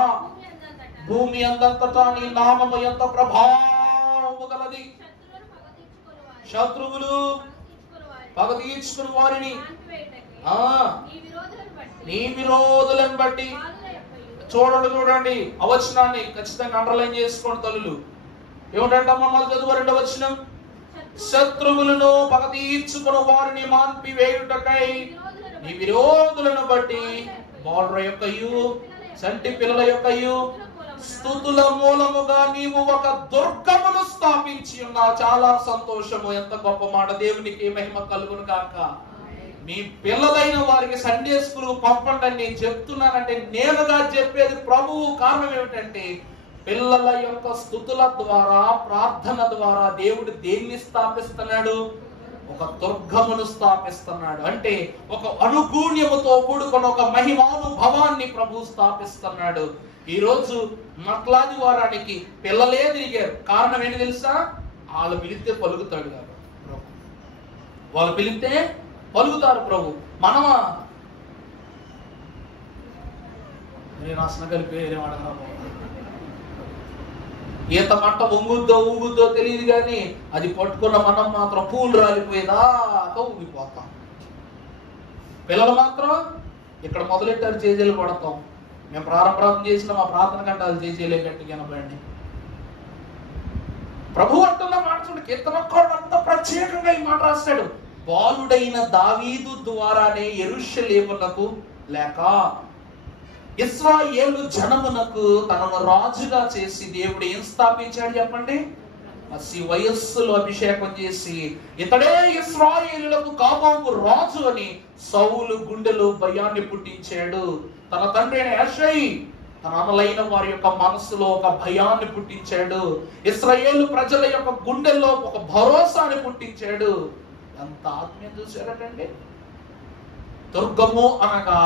భూమి అందంతటా నీ నామము ఎంత ప్రభావము గలది. శత్రువులు పగ తీర్చుకుని వారిని, నీ విరోధులను బట్టి. చూడండి అవచనాన్ని ఖచ్చితంగా అండర్లైన్ చేసుకోండి తల్లులు. ఏమిటంటే మమ్మల్ని చదువు 2వ వచనం, శత్రువులను పగ తీర్చుకుని వారిని మాన్పివేయుటకై నీ విరోధులను బట్టి బాలుర యొక్కయు సంటి పిల్లల యొక్కయు స్తుతుల మూలముగా నీవు ఒక దుర్గమును స్థాపించి ఉన్నావు. చాలా సంతోషము, ఎంత గొప్ప మాట. దేవునికి మహిమ కలుగును కాక. మీ పిల్లలైన వారికి సండే స్కూల్ పంపండి అని నేను చెప్తున్నానంటే నేనుగా చెప్పేది ప్రభువు. కారణం ఏమిటంటే పిల్లల యొక్క స్తుతుల ద్వారా, ప్రార్థన ద్వారా దేవుడు దేన్ని స్థాపిస్తున్నాడు? ఒక దుర్గమును స్థాపిస్తున్నాడు. అంటే ఒక అనుగూణ్యముతో కూడుకున్న ఒక మహిమానుభవాన్ని ప్రభు స్థాపిస్తున్నాడు. ఈరోజు మట్లాది వారానికి పిల్లలే తిరిగారు. కారణం ఏంటి తెలుసా? వాళ్ళు పిలిస్తే పలుకుతాడు కదా ప్రభు. వాళ్ళు పిలిస్తే పలుకుతారు ప్రభు. మనమా నాశన కలిపి ఏమడగరా, ఈత మంట ఊగుద్దో తెలియదు కానీ అది పట్టుకున్న మనం మాత్రం పూలు రాలిపోయేదాకా ఊగిపోతాం. పిల్లలు మాత్రం ఇక్కడ మొదలెట్టారు జేజేలు పడతాం. మేము ప్రారంభం చేసిన మా ప్రార్థన కంటే అది జేజేలే గట్టిగా వినపడండి. ప్రభు అంటున్న మాట చూడండి, కీర్తనకారుడు అంత ప్రత్యేకంగా చక్కగా ఈ మాట రాస్తాడు, బాలుడైన దావీదు ద్వారానే యెరూషలేమునకు లేక ఇశ్రాయేలు జనమునకు తనను రాజుగా చేసి దేవుడు ఏం స్థాపించాడు చెప్పండి? మసి వయస్సులో అభిషేకం చేసి ఇతడే ఇశ్రాయేలులకు కాబోవు రాజు అని సౌలు గుండెలో భయాన్ని పుట్టించాడు. తన తండ్రి అయిన యెషై తన అమలైన వారి యొక్క మనసులో ఒక భయాన్ని పుట్టించాడు. ఇశ్రాయేలు ప్రజల యొక్క గుండెల్లో ఒక భరోసాని పుట్టించాడు. ఎంత ఆత్మీయం చూశారటండి. దుర్గము అనగా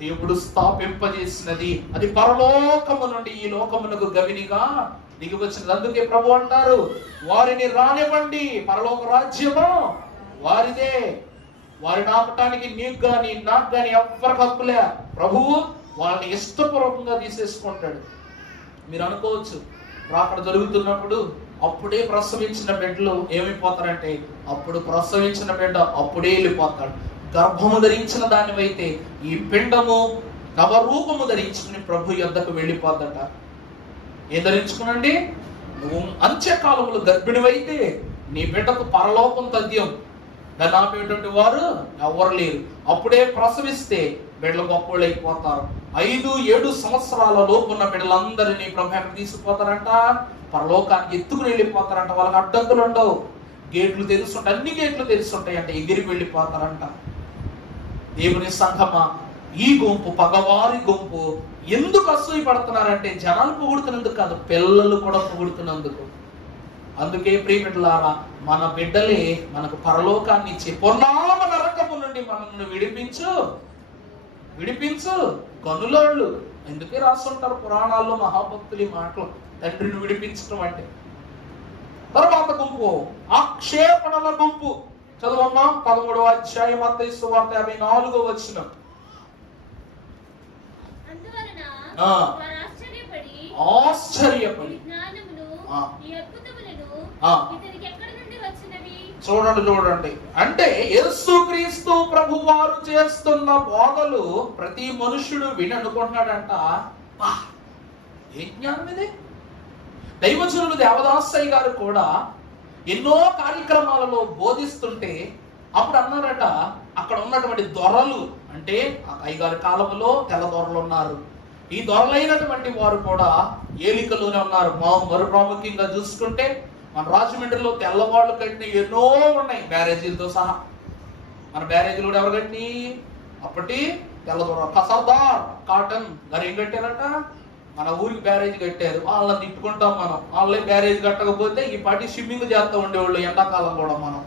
దేవుడు స్థాపింపజేసినది, అది పరలోకము నుండి ఈ లోకమునకు గవినిగా దిగి వచ్చినది. అందుకే ప్రభు అంటారు, వారిని రానివ్వండి, పరలోక రాజ్యము వారిదే, వారిని ఆపటానికి నీకు గాని నాకు గాని ఎవ్వరికి హక్కులే. ప్రభువు వాళ్ళని ఇష్టపూర్వకంగా తీసేసుకుంటాడు. మీరు అనుకోవచ్చు, అక్కడ జరుగుతున్నప్పుడు అప్పుడే ప్రసవించిన బిడ్డలు ఏమైపోతారంటే, అప్పుడు ప్రసవించిన బిడ్డ అప్పుడే వెళ్ళిపోతాడు. గర్భము ధరించిన దానివైతే ఈ పిండము నవరూపము ధరించుకుని ప్రభు యొద్దకు వెళ్ళిపోద్దట. ఏం ధరించుకునండి? నువ్వు అంత్యకాలములు గర్భిణివైతే నీ బిడ్డకు పరలోకం తథ్యం, దాన్ని ఆపేటువంటి వారు ఎవరు లేరు. అప్పుడే ప్రసవిస్తే బిడ్డలు గొప్పలు అయిపోతారు. 5-7 సంవత్సరాల లోపు ఉన్న బిడ్డలందరినీ ప్రభు తీసుకుపోతారంట, పరలోకానికి ఎత్తుకుని వెళ్ళిపోతారంట. వాళ్ళకి అడ్డంకులు ఉండవు, గేట్లు తెలుసుంటాయి, అన్ని గేట్లు తెలుసుంటాయి అంటే ఎగిరి వెళ్ళిపోతారంట. దేవుని సంఘమా, ఈ గుంపు పగవారి గుంపు ఎందుకు అసూయ పడుతున్నారంటే జనాలు పొగుడుతున్నందుకు కాదు, పిల్లలు కూడా పొగుడుతున్నందుకు. అందుకే ప్రియబిడ్డలారా, మన బిడ్డలే మనకు పరలోకాన్ని ఇచ్చి పొన్నామ నరకము నుండి మనల్ని విడిపించు కనులోళ్ళు. ఎందుకే రాస్తుంటారు పురాణాల్లో మహాభక్తులు ఈ మాటలు, తండ్రిని విడిపించడం అంటే. తర్వాత గుంపు ఆక్షేపణల గుంపు. చదువమ్మా 13వ అధ్యాయం మత్తయి సువార్త 54వ వచనం. ఆశ్చర్యపడి చూడండి. అంటే యేసుక్రీస్తు ప్రభు వారు చేస్తున్న బోధలు ప్రతి మనుష్యుడు విననుకుంటున్నాడంట. ఏ జ్ఞానం ఇది! దైవజనులు దేవదాసయ్య గారు కూడా ఎన్నో కార్యక్రమాలలో బోధిస్తుంటే అప్పుడు అన్నారట, అక్కడ ఉన్నటువంటి దొరలు, అంటే అయ్యగారి కాలంలో తెల్ల దొరలు ఉన్నారు, ఈ దొరలైనటువంటి వారు కూడా ఏలికలోనే ఉన్నారు. మరో ప్రాముఖ్యంగా చూసుకుంటే మన రాజమండ్రిలో తెల్లవాళ్ళు కట్టిన ఎన్నో ఉన్నాయి, బ్యారేజీలతో సహా. మన బ్యారేజీలు కూడా ఎవరు కట్టి? అప్పటి తెల్లదొర కసర్దార్ కాటన్ గారు ఏం కట్టారట, మన ఊరికి బ్యారేజ్ కట్టారు. వాళ్ళని తిట్టుకుంటాం మనం, వాళ్ళే బ్యారేజ్ కట్టకపోతే ఈ పాటి స్విమ్మింగ్ చేస్తూ ఉండేవాళ్ళు ఎండాకాలం కూడా. మనం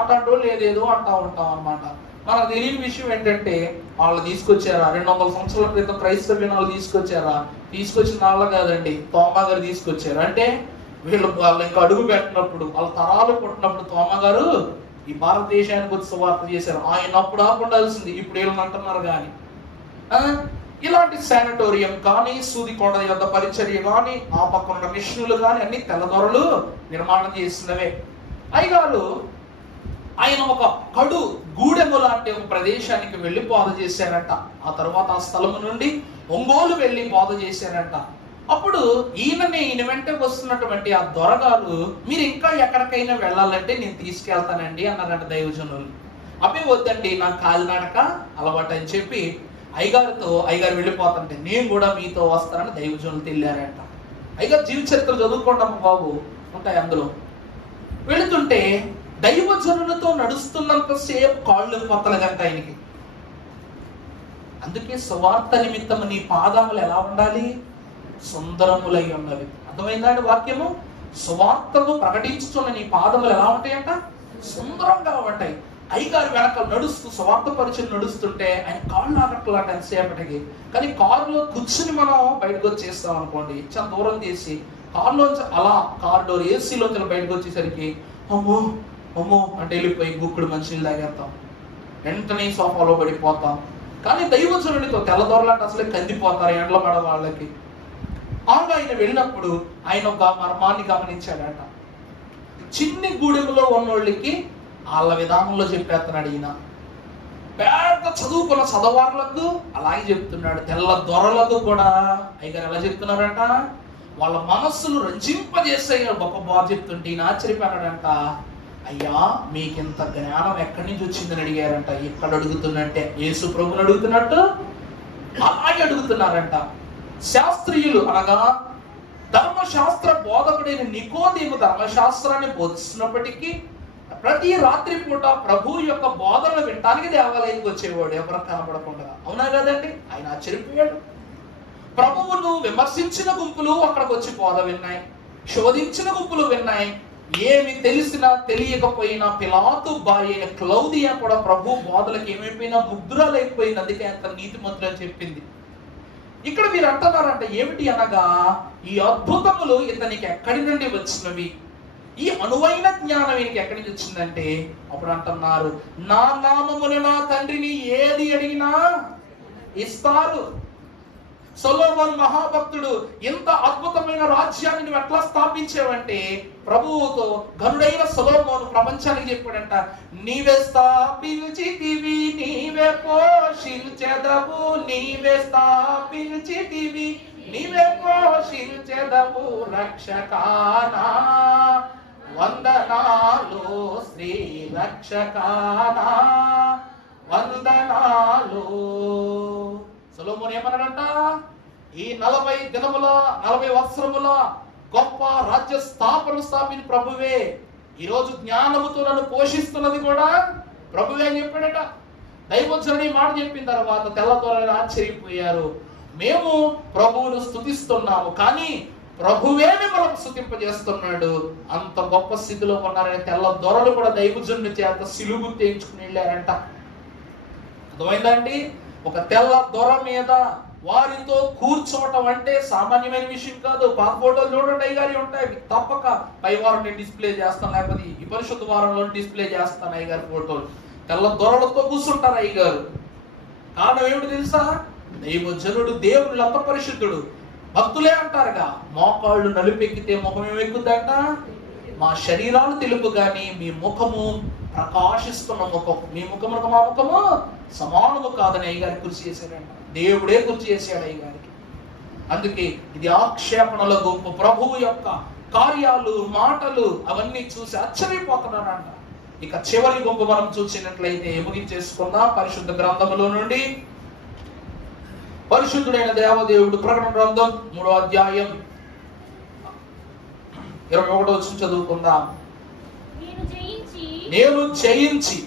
అట్లాంటి వాళ్ళు ఏదేదో అంటా ఉంటాం అన్నమాట. మనకు తెలియని విషయం ఏంటంటే, వాళ్ళు తీసుకొచ్చారా 200 సంవత్సరాల క్రితం క్రైస్తవ్యం తీసుకొచ్చిన వాళ్ళ కాదండి, తోమా గారు తీసుకొచ్చారు. అంటే వాళ్ళు ఇంకా అడుగు పెట్టినప్పుడు, వాళ్ళ తరాలు పుట్టినప్పుడు తోమా గారు ఈ భారతదేశానికి వచ్చి సువార్త చేశారు. ఆయన అప్పుడు ఆకుండాల్సింది, ఇప్పుడు వీళ్ళని అంటున్నారు. కానీ ఇలాంటి శానిటోరియం కానీ, సూదికొండ యొక్క పరిచర్య కానీ, ఆ పక్కన ఉన్న మిషన్లు కానీ అన్ని తెల్లదొరలు నిర్మాణం చేసినవే. అయ్యగారు ఆయన ఒక కడు గూడెము లాంటి ఒక ప్రదేశానికి వెళ్ళి బోధ చేశారంట. ఆ తర్వాత ఆ స్థలము నుండి ఒంగోలు వెళ్ళి బోధ చేశారంట. అప్పుడు ఈయన వెంట వస్తున్నటువంటి ఆ దొరగారు, మీరు ఇంకా ఎక్కడికైనా వెళ్ళాలంటే నేను తీసుకెళ్తానండి అన్నారంట దైవజనులు. అవి వద్దండి, నాకు కాలినడక అలవాటు అని చెప్పి అయ్యగారు వెళ్ళిపోతుంటే, నేను కూడా మీతో వస్తానని దైవజనులు తెలియారంట. అయ్యగారు జీవిత చరిత్ర చదువుకోండి బాబు, ఉంటాయి అందులో. వెళుతుంటే దైవజనులతో నడుస్తున్నంతసేపు కాళ్ళు కొత్తలుగంట ఆయనకి. అందుకే సువార్త నిమిత్తము నీ పాదములు ఎలా ఉండాలి? సుందరములై ఉన్నవి. అర్థమైందండి వాక్యము? సువార్తను ప్రకటించుతున్న నీ పాదములు ఎలా ఉంటాయంట? సుందరంగా ఉంటాయి. అయ్యగారు వెనక నడుస్తూ సువార్త పరిచయం నడుస్తుంటే ఆయన కాళ్ళు ఆగట్లాంటి ఎంతసేపటికి. కానీ కారులో కూర్చుని మనం బయటకు వచ్చేస్తాం అనుకోండి, చాలా దూరం తీసి కారులోంచి అలా కారు డోర్ ఏసీలోంచి బయటకు వచ్చేసరికి అమ్మో అమ్మో అంటే వెళ్ళిపోయి గుక్కుడు మంచినీళ్ళు తాగేస్తాం, వెంటనే సోఫాలో పడిపోతాం. కానీ దైవజనుడితో తెల్లదొరలంటే అసలే కందిపోతారు ఎండల పడ వాళ్ళకి. ఆమె ఆయన వెళ్ళినప్పుడు ఆయన ఒక మర్మాన్ని గమనించాడట. చిన్ని గూడెంలో ఉన్నోళ్ళకి వాళ్ళ విధానంలో చెప్పేస్తున్నాడు ఈయన. పెద్ద చదువుకున్న చదవార్లకు అలాగే చెప్తున్నాడు. తెల్ల దొరలకు కూడా అయ్యగారు ఎలా చెప్తున్నారంట, వాళ్ళ మనస్సును రంజింపజేసే గొప్ప బాధ చెప్తుంటే ఈయన ఆశ్చర్యపోయాడంట. అయ్యా మీకింత జ్ఞానం ఎక్కడి నుంచి వచ్చిందని అడిగారంట. ఎక్కడ అడుగుతున్నట్టే యేసు ప్రభుని అడుగుతున్నట్టు అలాగే అడుగుతున్నారంట. శాస్త్రీయులు అనగా ధర్మశాస్త్ర బోధకుడైన నికోదేము ధర్మశాస్త్రాన్ని బోధిస్తున్నప్పటికీ ప్రతి రాత్రి పూట ప్రభు యొక్క బోధనలు వినడానికి దేవాలయానికి వచ్చేవాడు, ఎవరు కనపడకుండా. అవునా కదండి? ఆయన ఆశ్చర్యపోయాడు. ప్రభువును విమర్శించిన గుంపులు అక్కడికి వచ్చి బోధ విన్నాయి, శోధించిన గుంపులు విన్నాయి. ఏమి తెలిసినా తెలియకపోయినా పిలాతు భార్య అయిన క్లౌదియా కూడా ప్రభు బోధలకు ఏమైపోయినా ముగ్ధురాలైపోయింది. అందుకే అంత నీతిమంతులు అని చెప్పింది. ఇక్కడ మీరు అంటున్నారంట ఏమిటి అనగా, ఈ అద్భుతములు ఇతనికి ఎక్కడి నుండి వచ్చినవి, ఈ అనువైన జ్ఞానం ఈయనకి ఎక్కడి నుంచి వచ్చిందంటే, అప్పుడు అంటున్నారు, నా నామమున నా తండ్రిని ఏది అడిగినా ఇస్తారు. సొలొమోను మహాభక్తుడు, ఇంత అద్భుతమైన రాజ్యాన్ని నువ్వు ఎట్లా స్థాపించావంటే, ప్రభువుతో ఘనుడైన సొలొమోను ప్రపంచానికి చెప్పాడంట, నీవే స్థాపించితివి నీవే పోషించెదవు, నీవే స్థాపించితివి నీవే పోషించెదవు రక్షకానా, వందనాలు శ్రీ రక్షకానా, వందనాలు. సొలొమోను ఏమన్నాడంట, ఈ 40 దినముల 40 వత్సరముల గొప్ప రాజ్య స్థాపించిన ప్రభువే, ఈరోజు జ్ఞానముతో నన్ను పోషిస్తున్నది కూడా ప్రభువే అని చెప్పాడట. దైవజనుడి మాట చెప్పిన తర్వాత తెల్లదొరలు ఆశ్చర్యపోయారు. మేము ప్రభువును స్తుతిస్తున్నాము, కానీ ప్రభువే మిమ్మల్ని స్తుతింపజేస్తున్నాడు. అంత గొప్ప స్థితిలో ఉన్నారని తెల్ల దొరలు కూడా దైవజనుడి చేత సిలుగు తెంచుకుని వెళ్ళారంట. అర్థమైందండి? ఒక తెల్ల దొర మీద వారితో కూర్చోవటం అంటే సామాన్యమైన విషయం కాదు. పాత ఫోటోలు చూడండి అయ్యగారి ఉంటాయి, తప్పక పై వారం నేను డిస్ప్లే చేస్తాను, లేకపోతే ఈ పరిశుద్ధ వారంలో డిస్ప్లే చేస్తాను అయ్యగారి ఫోటోలు. తెల్ల దొరలతో కూర్చుంటారు అయ్యగారు. కారణం ఏమిటి తెలుసా? దైవజనుడు, దేవుడు అంత పరిశుద్ధుడు. భక్తులే అంటారుగా, మోకాళ్ళు నలుపెక్కితే ముఖం ఏమెక్కుద్దంట? మా శరీరాలు తెలుపు గాని మీ ముఖము ప్రకాశిస్తున్న ముఖం, మీ ముఖమునకు మా ముఖము సమానము కాదని అయ్యగారి కృషి చేశాడంట. దేవుడే కృషి చేశాడు అయ్యగారికి. అందుకే ఇది ఆక్షేపణల గుంపు. ప్రభువు యొక్క కార్యాలు, మాటలు అవన్నీ చూసి ఆశ్చర్యపోతున్నారంట. ఇక చివరి గుంపు మనం చూసినట్లయితే ముగించేసుకుందాం. పరిశుద్ధ గ్రంథములో నుండి పరిశుద్ధుడైన దేవదేవుడు ప్రకటన గ్రంథం 3వ అధ్యాయం 21వ వచనం చదువుకుందాం. నేను జయించి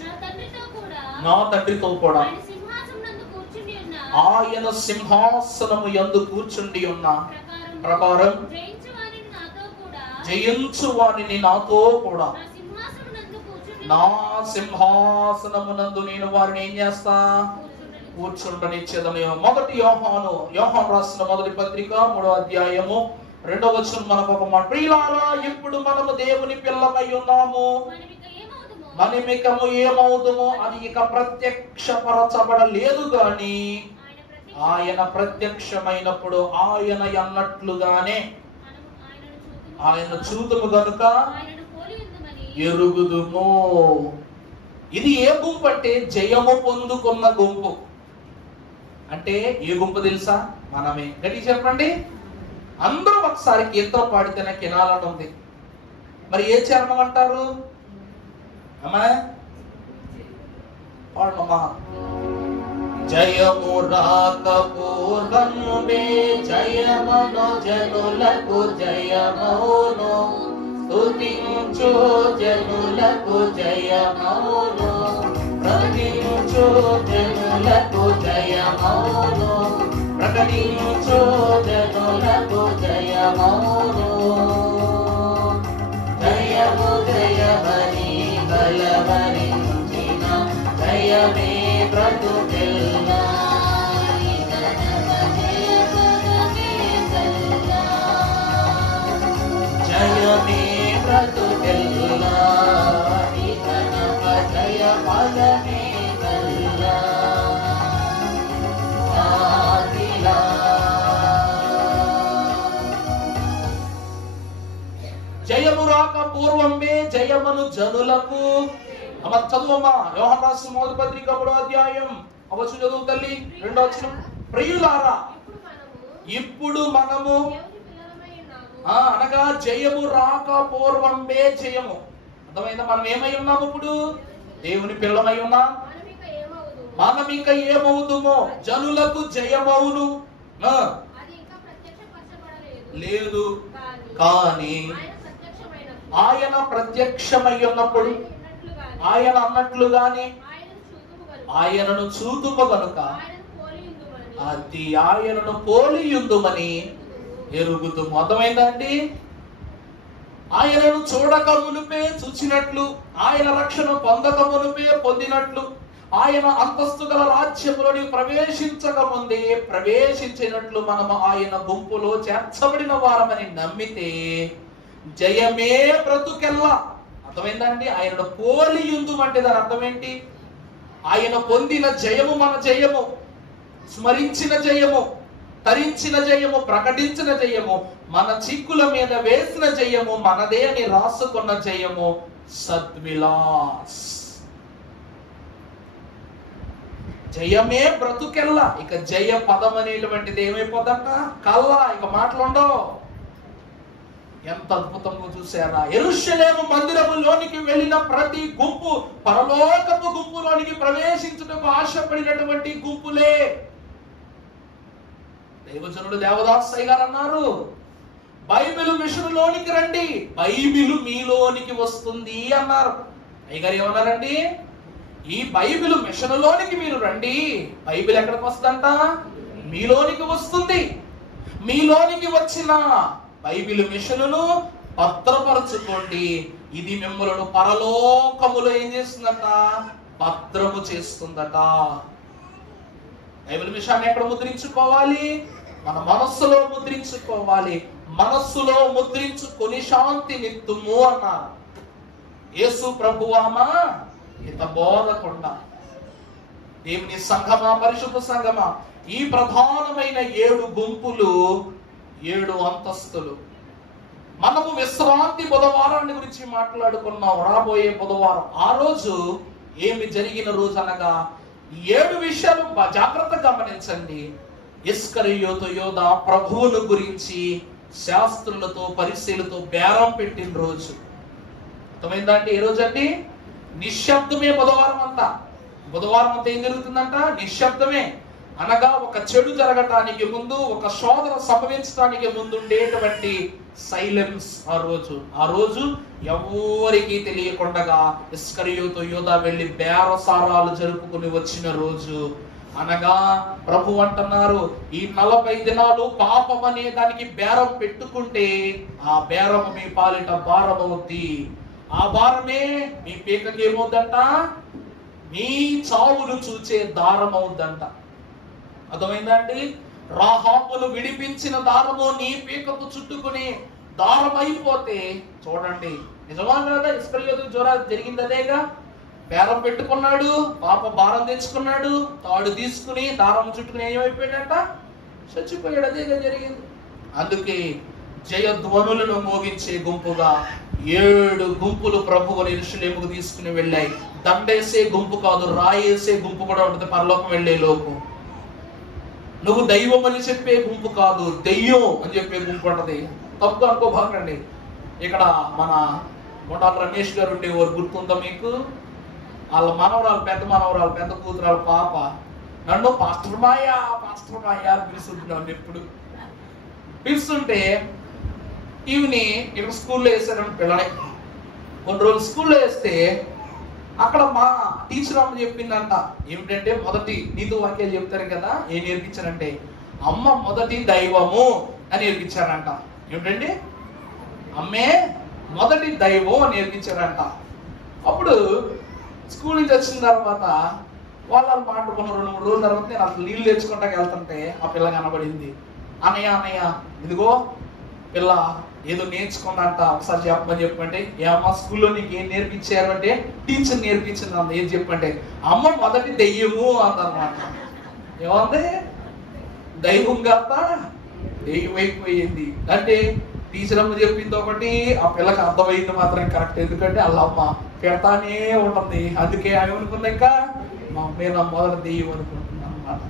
నా తండ్రితో కూడా ఆయన సింహాసనము యందు కూర్చుండి ఉన్న ప్రకారం జయించు వారిని నాతో కూడా నా సింహాసనమునందు నేను వారిని ఏం చేస్తా? కూర్చుండనిచ్చేదని. మొదటి యోహాను రాసిన మొదటి పత్రిక 3వ అధ్యాయము 2వ వచనం మనకు ఒక మాట, ప్రియులారా ఇప్పుడు మనము దేవుని పిల్లమై ఉన్నాము, మనమికము ఏమవుదుమో అది ఇక ప్రత్యక్షపరచబడలేదు గాని ఆయన ప్రత్యక్షమైనప్పుడు ఆయన అన్నట్లుగానే ఆయన చూతుము గనుక ఎరుగుదుము. ఇది ఏ గుంపు అంటే జయము పొందుకున్న గుంపు. అంటే ఏ గుంపు తెలుసా? మనమే. గట్టి చెప్పండి. అందరూ ఒకసారి కీర్తన పాడితేనే కినాలని ఉంది. మరి ఏ చరణం అంటారు అమ్మా? పాడమ్మా. జయము రాక పూర్వమునే జయమను జనులకు జయమౌను, స్తుతించు జనులకు జయమౌను, ప్రకటించు జనులకు జయమౌను, ప్రకటించు జనులకు జయమౌను. జయము జయమని బలవరించిన జయమే బ్రతుకెల్లా, జయమే బ్రతుకెల్లా, జయ పదమే కల్లా. జయము రాక పూర్వమే జయమను జనులకు. అమ్మ చదువమ్మా. యోహాను రాసిన మొదటి పత్రిక 3వ అధ్యాయం అవచనం చదువు తల్లి. 2వ వచనం, ప్రియులారా ఇప్పుడు మనము అనగా జయము రాక పూర్వమే జయము. అర్థమైందా? మనం ఏమై ఉన్నాము ఇప్పుడు? దేవుని పిల్లమై ఉన్నాం. మనం ఇంకా ఏమవుదుమో? జనులకు జయమవును లేదు, కానీ ఆయన ప్రత్యక్షమై ఉన్నప్పుడు ఆయన అన్నట్లుగానే ఆయనను చూతుము గనుక అది ఆయనను పోలియుందుమని ఎరుగుదుము. అర్థమైందా అండి? ఆయనను చూడక మునుపే చూచినట్లు, ఆయన రక్షణ పొందక మునుపే పొందినట్లు, ఆయన అంతస్తు గల రాజ్యములోని ప్రవేశించక ముందే ప్రవేశించినట్లు మనము ఆయన గుంపులో చేర్చబడిన వారమని నమ్మితే జయమే బ్రతుకెల్లా. అర్థమైందండి? ఆయనను పోలియుందు అంటే దాని అర్థం ఏంటి? ఆయన పొందిన జయము మన జయము, స్మరించిన జయము, తరించిన జయము, ప్రకటించిన జయము, మన చిక్కుల మీద వేసిన జయము, మనదే అని రాసుకున్న జయము సద్విలాస్. జయమే బ్రతుకెల్లా. ఇక జయ పదం అనేటువంటిది ఏమైపోదంట? కల్లా. ఇక మాటలుండవు. ఎంత అద్భుతంగా చూసారా? యెరూషలేము మందిరములోనికి వెళ్ళిన ప్రతి గుంపు పరలోకపు గుంపులోనికి ప్రవేశించుటకు ఆశపడినటువంటి గుంపులే. దైవజనుడు దేవదాసయ్య గారు అన్నారు, బైబిల్ మిషన్లోనికి రండి, బైబిల్ మీలోనికి వస్తుంది అన్నారు. అయ్యగారు ఏమన్నారండి? ఈ బైబిల్ మిషన్లోనికి మీరు రండి, బైబిల్ ఎక్కడికి వస్తుందంట? మీలోనికి వస్తుంది. మీలోనికి వచ్చిన బైబిల్ మిషన్ను భద్రపరచుకోండి. ఇది మిమ్మల్ని పరలోకములో ఏం చేస్తుందట? భద్రము చేస్తుందట. బైబిల్ మిషన్ని ఎక్కడ ముద్రించుకోవాలి? మన మనస్సులో ముద్రించుకోవాలి. మనస్సులో ముద్రించుకొని శాంతి నిత్తుము అన్నారు. యేసు ప్రభువామా హిత బోధకుండా దేవుని సంఘమా, పరిశుద్ధ సంఘమా, ఈ ప్రధానమైన 7 గుంపులు, 7 అంతస్తులు. మనము విశ్రాంతి బుధవారాన్ని గురించి మాట్లాడుకున్నాం. రాబోయే బుధవారం ఆ రోజు ఏమి జరిగిన రోజు అనగా 7 విషయాలు జాగ్రత్తగా గమనించండి. ఇస్కరియోతు యోధ ప్రభువును గురించి శాస్త్రులతో పరిశీలతో బేరం పెట్టిన రోజు. అర్థమైందా అండి? ఏ రోజు అండి? నిశ్శబ్దమే బుధవారం అంతా. బుధవారం అంతా ఏం జరుగుతుందంట? నిశ్శబ్దమే. అనగా ఒక చెడు జరగటానికి ముందు, ఒక శోధన సంభవించడానికి ముందు ఉండేటువంటి సైలెన్స్ ఆ రోజు ఎవరికి తెలియకుండా ఇస్కరియోతు యోధ వెళ్ళి బేరసారాలు జరుపుకుని వచ్చిన రోజు. అనగా ప్రభు అంటున్నారు, ఈ 40 దినాలు పాపం అనే దానికి బేరం పెట్టుకుంటే ఆ బేరం మీ పాలిట భారం అవుద్ది. ఆ భారమే మీ పీకకి ఏమవుద్దంట? మీ చావును చూచే దారం అవుద్దంట. అర్థమైందండి? రాహాబును విడిపించిన దారము నీ పీకకు చుట్టుకుని దారం అయిపోతే చూడండి, నిజమా కదా? ఇస్కరియోతు జ్వర జరిగింది అదేగా. బేరం పెట్టుకున్నాడు, పాప భారం తెచ్చుకున్నాడు, తాడు తీసుకుని దారం చుట్టుకుని ఏమైపోయాడంట? చచ్చిపోయాడు. అదేగా జరిగింది. అందుకే జయధ్వనులను మోగించే గుంపుగా 7 గుంపులు ప్రభువుని యెరూషలేముకు తీసుకుని వెళ్ళాయి. దండేసే గుంపు కాదు, రాయేసే గుంపు కూడా ఉంటుంది పరలోకం వెళ్ళే లోపు. నువ్వు దైవం అని చెప్పే గుంపు కాదు, దెయ్యం అని చెప్పే గుంపు ఉంటది. తప్పు అనుకోబాకండి. ఇక్కడ మన మొండాల రమేష్ గారు ఉండేవారు, గుర్తుందా మీకు? వాళ్ళ మనవరాలు, పెద్ద కూతురాలు పాప నన్ను పాస్టర్ మాయా పిలుస్తుంటున్నాను. ఎప్పుడు పిలుస్తుంటే ఈవిని ఇక్కడ స్కూల్లో వేసారని పిల్లని కొన్ని రోజులు స్కూల్లో వేస్తే అక్కడ మా టీచర్ అమ్మ చెప్పిందంట. ఏమిటంటే, మొదటి నీతి వాక్యాలు చెప్తారు కదా, ఏం నేర్పించారంటే అమ్మ మొదటి దైవము అని నేర్పించారంట. ఏమిటండి? అమ్మే మొదటి దైవం అని నేర్పించారంట. అప్పుడు స్కూల్ నుంచి వచ్చిన తర్వాత వాళ్ళు మాట్లాడుకున్న 2-3 రోజుల తర్వాత నేను అసలు నీళ్ళు తెచ్చుకుంటాకి వెళ్తుంటే ఆ పిల్ల కనబడింది. అన్నయ్య ఇదిగో పిల్ల ఏదో నేర్చుకున్నంట, ఒకసారి చెప్పమని చెప్పంటే, ఏమమ్మా స్కూల్లో నీకు ఏం నేర్పించారు అంటే, టీచర్ నేర్పించింది అంత. ఏం చెప్పంటే, అమ్మ మొదటి దెయ్యము అందన్నమాట. ఏమంది? దైవం కాస్త దెయ్యం అయిపోయింది. అంటే టీచర్ అమ్మ చెప్పింది ఒకటి, ఆ పిల్లకి అర్థమైంది మాత్రం కరెక్ట్. ఎందుకంటే వాళ్ళ అమ్మ పెడతానే ఉంటుంది. అందుకే ఆమె అనుకుంది, ఇంకా మా అమ్మే నా మొదటి దెయ్యం అనుకుంటున్నాను అన్నమాట.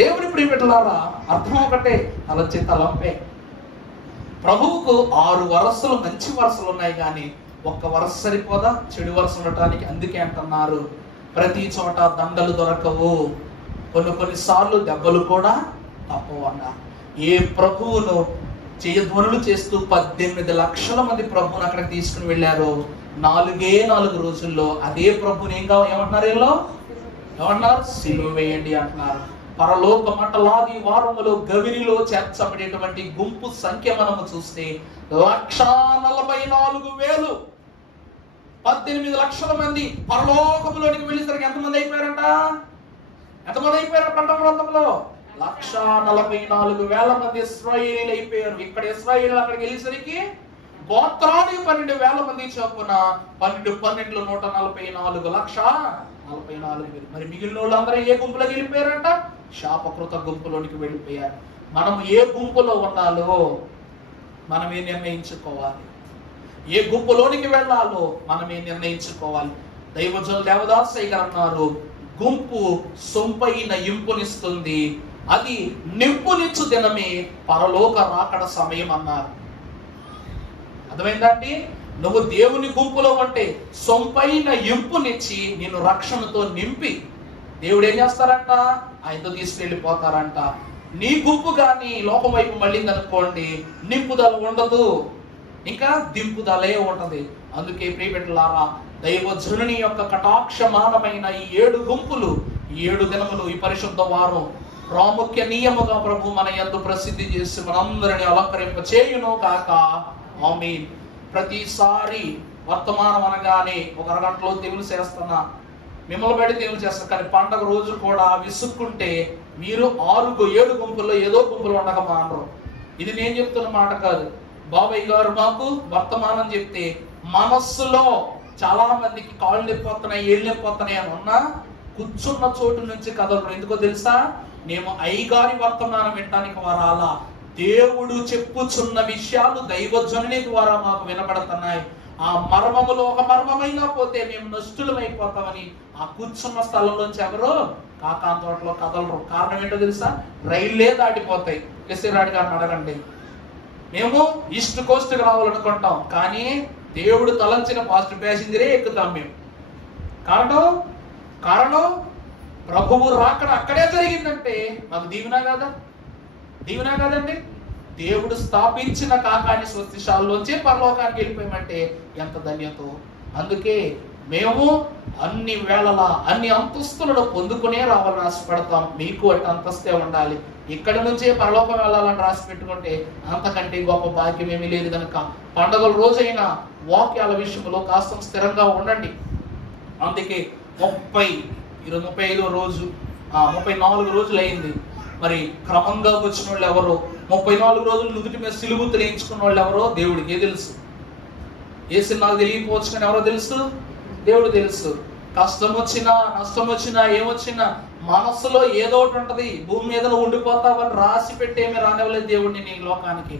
దేవుని ప్రియమిత్రులారా, అర్థం ఒకటే, తలొచ్చే తలంపే. ప్రభువుకు 6 వరసలు మంచి వరసలు ఉన్నాయి, కానీ ఒక్క వరుస సరిపోదా చెడు వరుస ఉండటానికి? అందుకే అంటున్నారు ప్రతి చోట దండలు దొరకవు, కొన్నిసార్లు దెబ్బలు కూడా తప్పవు అన్న. ఏ ప్రభువును చేయధ్వనులు చేస్తూ 18 లక్షల మంది ప్రభువును అక్కడికి తీసుకుని వెళ్ళారు. 4 రోజుల్లో అదే ప్రభుని ఏమంటున్నారు? ఏమన్నారు? సిలువ వేయండి అంటున్నారు. పరలోక మంటలాది వారములో గవినిలో చేర్చబడేటువంటి గుంపు సంఖ్య మనము చూస్తే 1,44,000. 18 లక్షల మంది పరలోకములోనికి వెళ్ళేసరికి ఎంతమంది అయిపోయారంట? ఎంతమంది అయిపోయారు? పంట ప్రాంతంలో 1,44,000 మంది ఇశ్రాయేలీలు అయిపోయారు. ఇక్కడ ఇశ్రాయేలీలు అక్కడికి వెళ్ళేసరికి గోత్రానికి 12,000 మంది చొప్పున 12 144,44,000. మరి మిగిలిన వాళ్ళందరూ ఏ గుంపులోకి వెళ్ళిపోయారంట? శాపకృత గుంపులోనికి వెళ్ళిపోయారు. మనం ఏ గుంపులో ఉండాలో మనమే నిర్ణయించుకోవాలి. ఏ గుంపులోనికి వెళ్ళాలో మనమే నిర్ణయించుకోవాలి. దైవజనులు దేవదాసయ్య గారు అన్నారు, గుంపు సొంపైన ఇంపునిస్తుంది, అది నింపునిచ్చు దినమే పరలోక రాకడ సమయం అన్నారు. అర్థమైందండి? నువ్వు దేవుని గుంపులో ఉంటే సొంపైన ఇంపునిచ్చి నిన్ను రక్షణతో నింపి దేవుడు ఏం చేస్తారంట? ఆయనతో తీసుకెళ్ళిపోతారంట. నీ గుంపు కానీ లోకం వైపు మళ్ళింది అనుకోండి, నింపుదల ఉండదు, ఇంకా దింపుదలే ఉంటది. అందుకే ప్రియబిడ్డలారా, దైవజనుని యొక్క కటాక్షమానమైన ఈ 7 గుంపులు, 7 దినములు, ఈ పరిశుద్ధ వారం ప్రాముఖ్య నియముగా ప్రభు మన యందు ప్రసిద్ధి చేసి మనందరిని అలంకరింప చేయును కాక. ఆమేన్. ప్రతిసారి వర్తమానం అనగానే ఒక అరగంటలో దేవులు చేస్తున్నా, మిమ్మల్ని బట్టి దేవులు చేస్తారు. కానీ పండగ రోజు కూడా విసుక్కుంటే మీరు 7 గుంపుల్లో ఏదో గుంపులు ఉండక మానరు. ఇది నేను చెప్తున్న మాట కాదు. బాబాయ్ గారు మాకు వర్తమానం చెప్తే మనస్సులో చాలా మందికి కాళ్ళు నొప్పిపోతున్నాయి, ఏళ్ళు నొప్పిపోతున్నాయి అని ఉన్నా కూర్చున్న చోటు నుంచి కదలరు. ఎందుకో తెలుసా? మేము అయ్యగారి వర్తమానం వినడానికి వరాలా, దేవుడు చెప్పుచున్న విషయాలు దైవజనుని ద్వారా మాకు వినపడుతున్నాయి. ఆ మర్మములో ఒక మర్మమైనా పోతే మేము నష్టులమైపోతామని ఆ కూర్చున్న స్థలంలోంచి ఎవరు కాకాంత తోటలో కదలరు. కారణం ఏంటో తెలుసా? రైళ్లే దాటిపోతాయి. కెసిరాడి గారిని అడగండి. మేము ఈస్ట్ కోస్ట్కి రావాలనుకుంటాం, కానీ దేవుడు తలంచిన ఫాస్ట్ ప్యాసింజరే ఎక్కుతాం మేము. కారణం ప్రభువు రాకడ అక్కడే జరిగిందంటే మాకు దీవెన కాదా? దీవెన కాదండి? దేవుడు స్థాపించిన కాకాని స్వస్తిశాలలోంచే పరలోకానికి వెళ్ళిపోయామంటే ఎంత ధన్యతో. అందుకే మేము అన్ని వేళలా అన్ని అంతస్తులను పొందుకునే రావాలని ఆశపడతాం. మీకు అటు అంతస్తే ఉండాలి. ఇక్కడి నుంచే పరలోకం వెళ్ళాలని రాసి పెట్టుకుంటే అంతకంటే గొప్ప భాగ్యం ఏమీ లేదు కనుక పండుగల రోజైనా వాక్యాల విషయంలో కాస్త స్థిరంగా ఉండండి. అందుకే 35 రోజు 34 రోజులు అయింది. మరి క్రమంగా వచ్చిన వాళ్ళు ఎవరో, 34 రోజులు నుదుటి మీద సిలువు తెలియించుకున్న వాళ్ళు ఎవరో దేవుడికే తెలుసు. ఏసి నాకు తెలియకపోవచ్చు, కానీ ఎవరో తెలుసు? దేవుడు తెలుసు. కష్టం వచ్చినా నష్టం వచ్చినా ఏమొచ్చినా మనస్సులో ఏదో ఒకటి ఉంటది. భూమి మీద ఉండిపోతావని రాసి పెట్టేమి రానివ్వలేదు దేవుడిని నీ లోకానికి.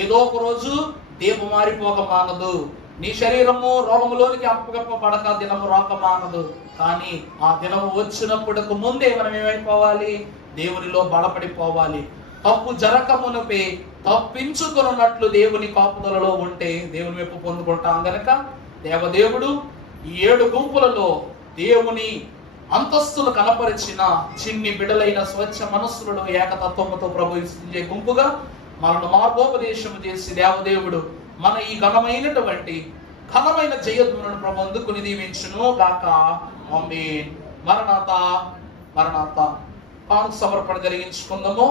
ఏదో ఒక రోజు దీపం మారిపోక మానదు. నీ శరీరము రోగములోనికి అప్పగప్ప పడక దినము రాక మానదు. కానీ ఆ దినము వచ్చినప్పుడుకు ముందే మనం ఏమైపోవాలి? దేవునిలో బలపడిపోవాలి. తప్పు జరగక మునుపే తప్పించుకున్నట్లు దేవుని కాపుదలలో ఉంటే దేవుని వైపు పొందుకుంటాం గనక దేవదేవుడు ఈ 7 గుంపులలో దేవుని అంతస్తులు కనపరిచిన చిన్ని బిడలైన స్వచ్ఛ మనస్సులను ఏకతత్వముతో ప్రభుత్వించే గుంపుగా మనను మార్గోపదేశము చేసి దేవదేవుడు మన ఈ ఘనమైన జయధ్వనులను ప్రభు అందుకుని దీవించును గాక. ఆమేన్. మరణాత కాను సమర్పణ జరిగించుకుందాము.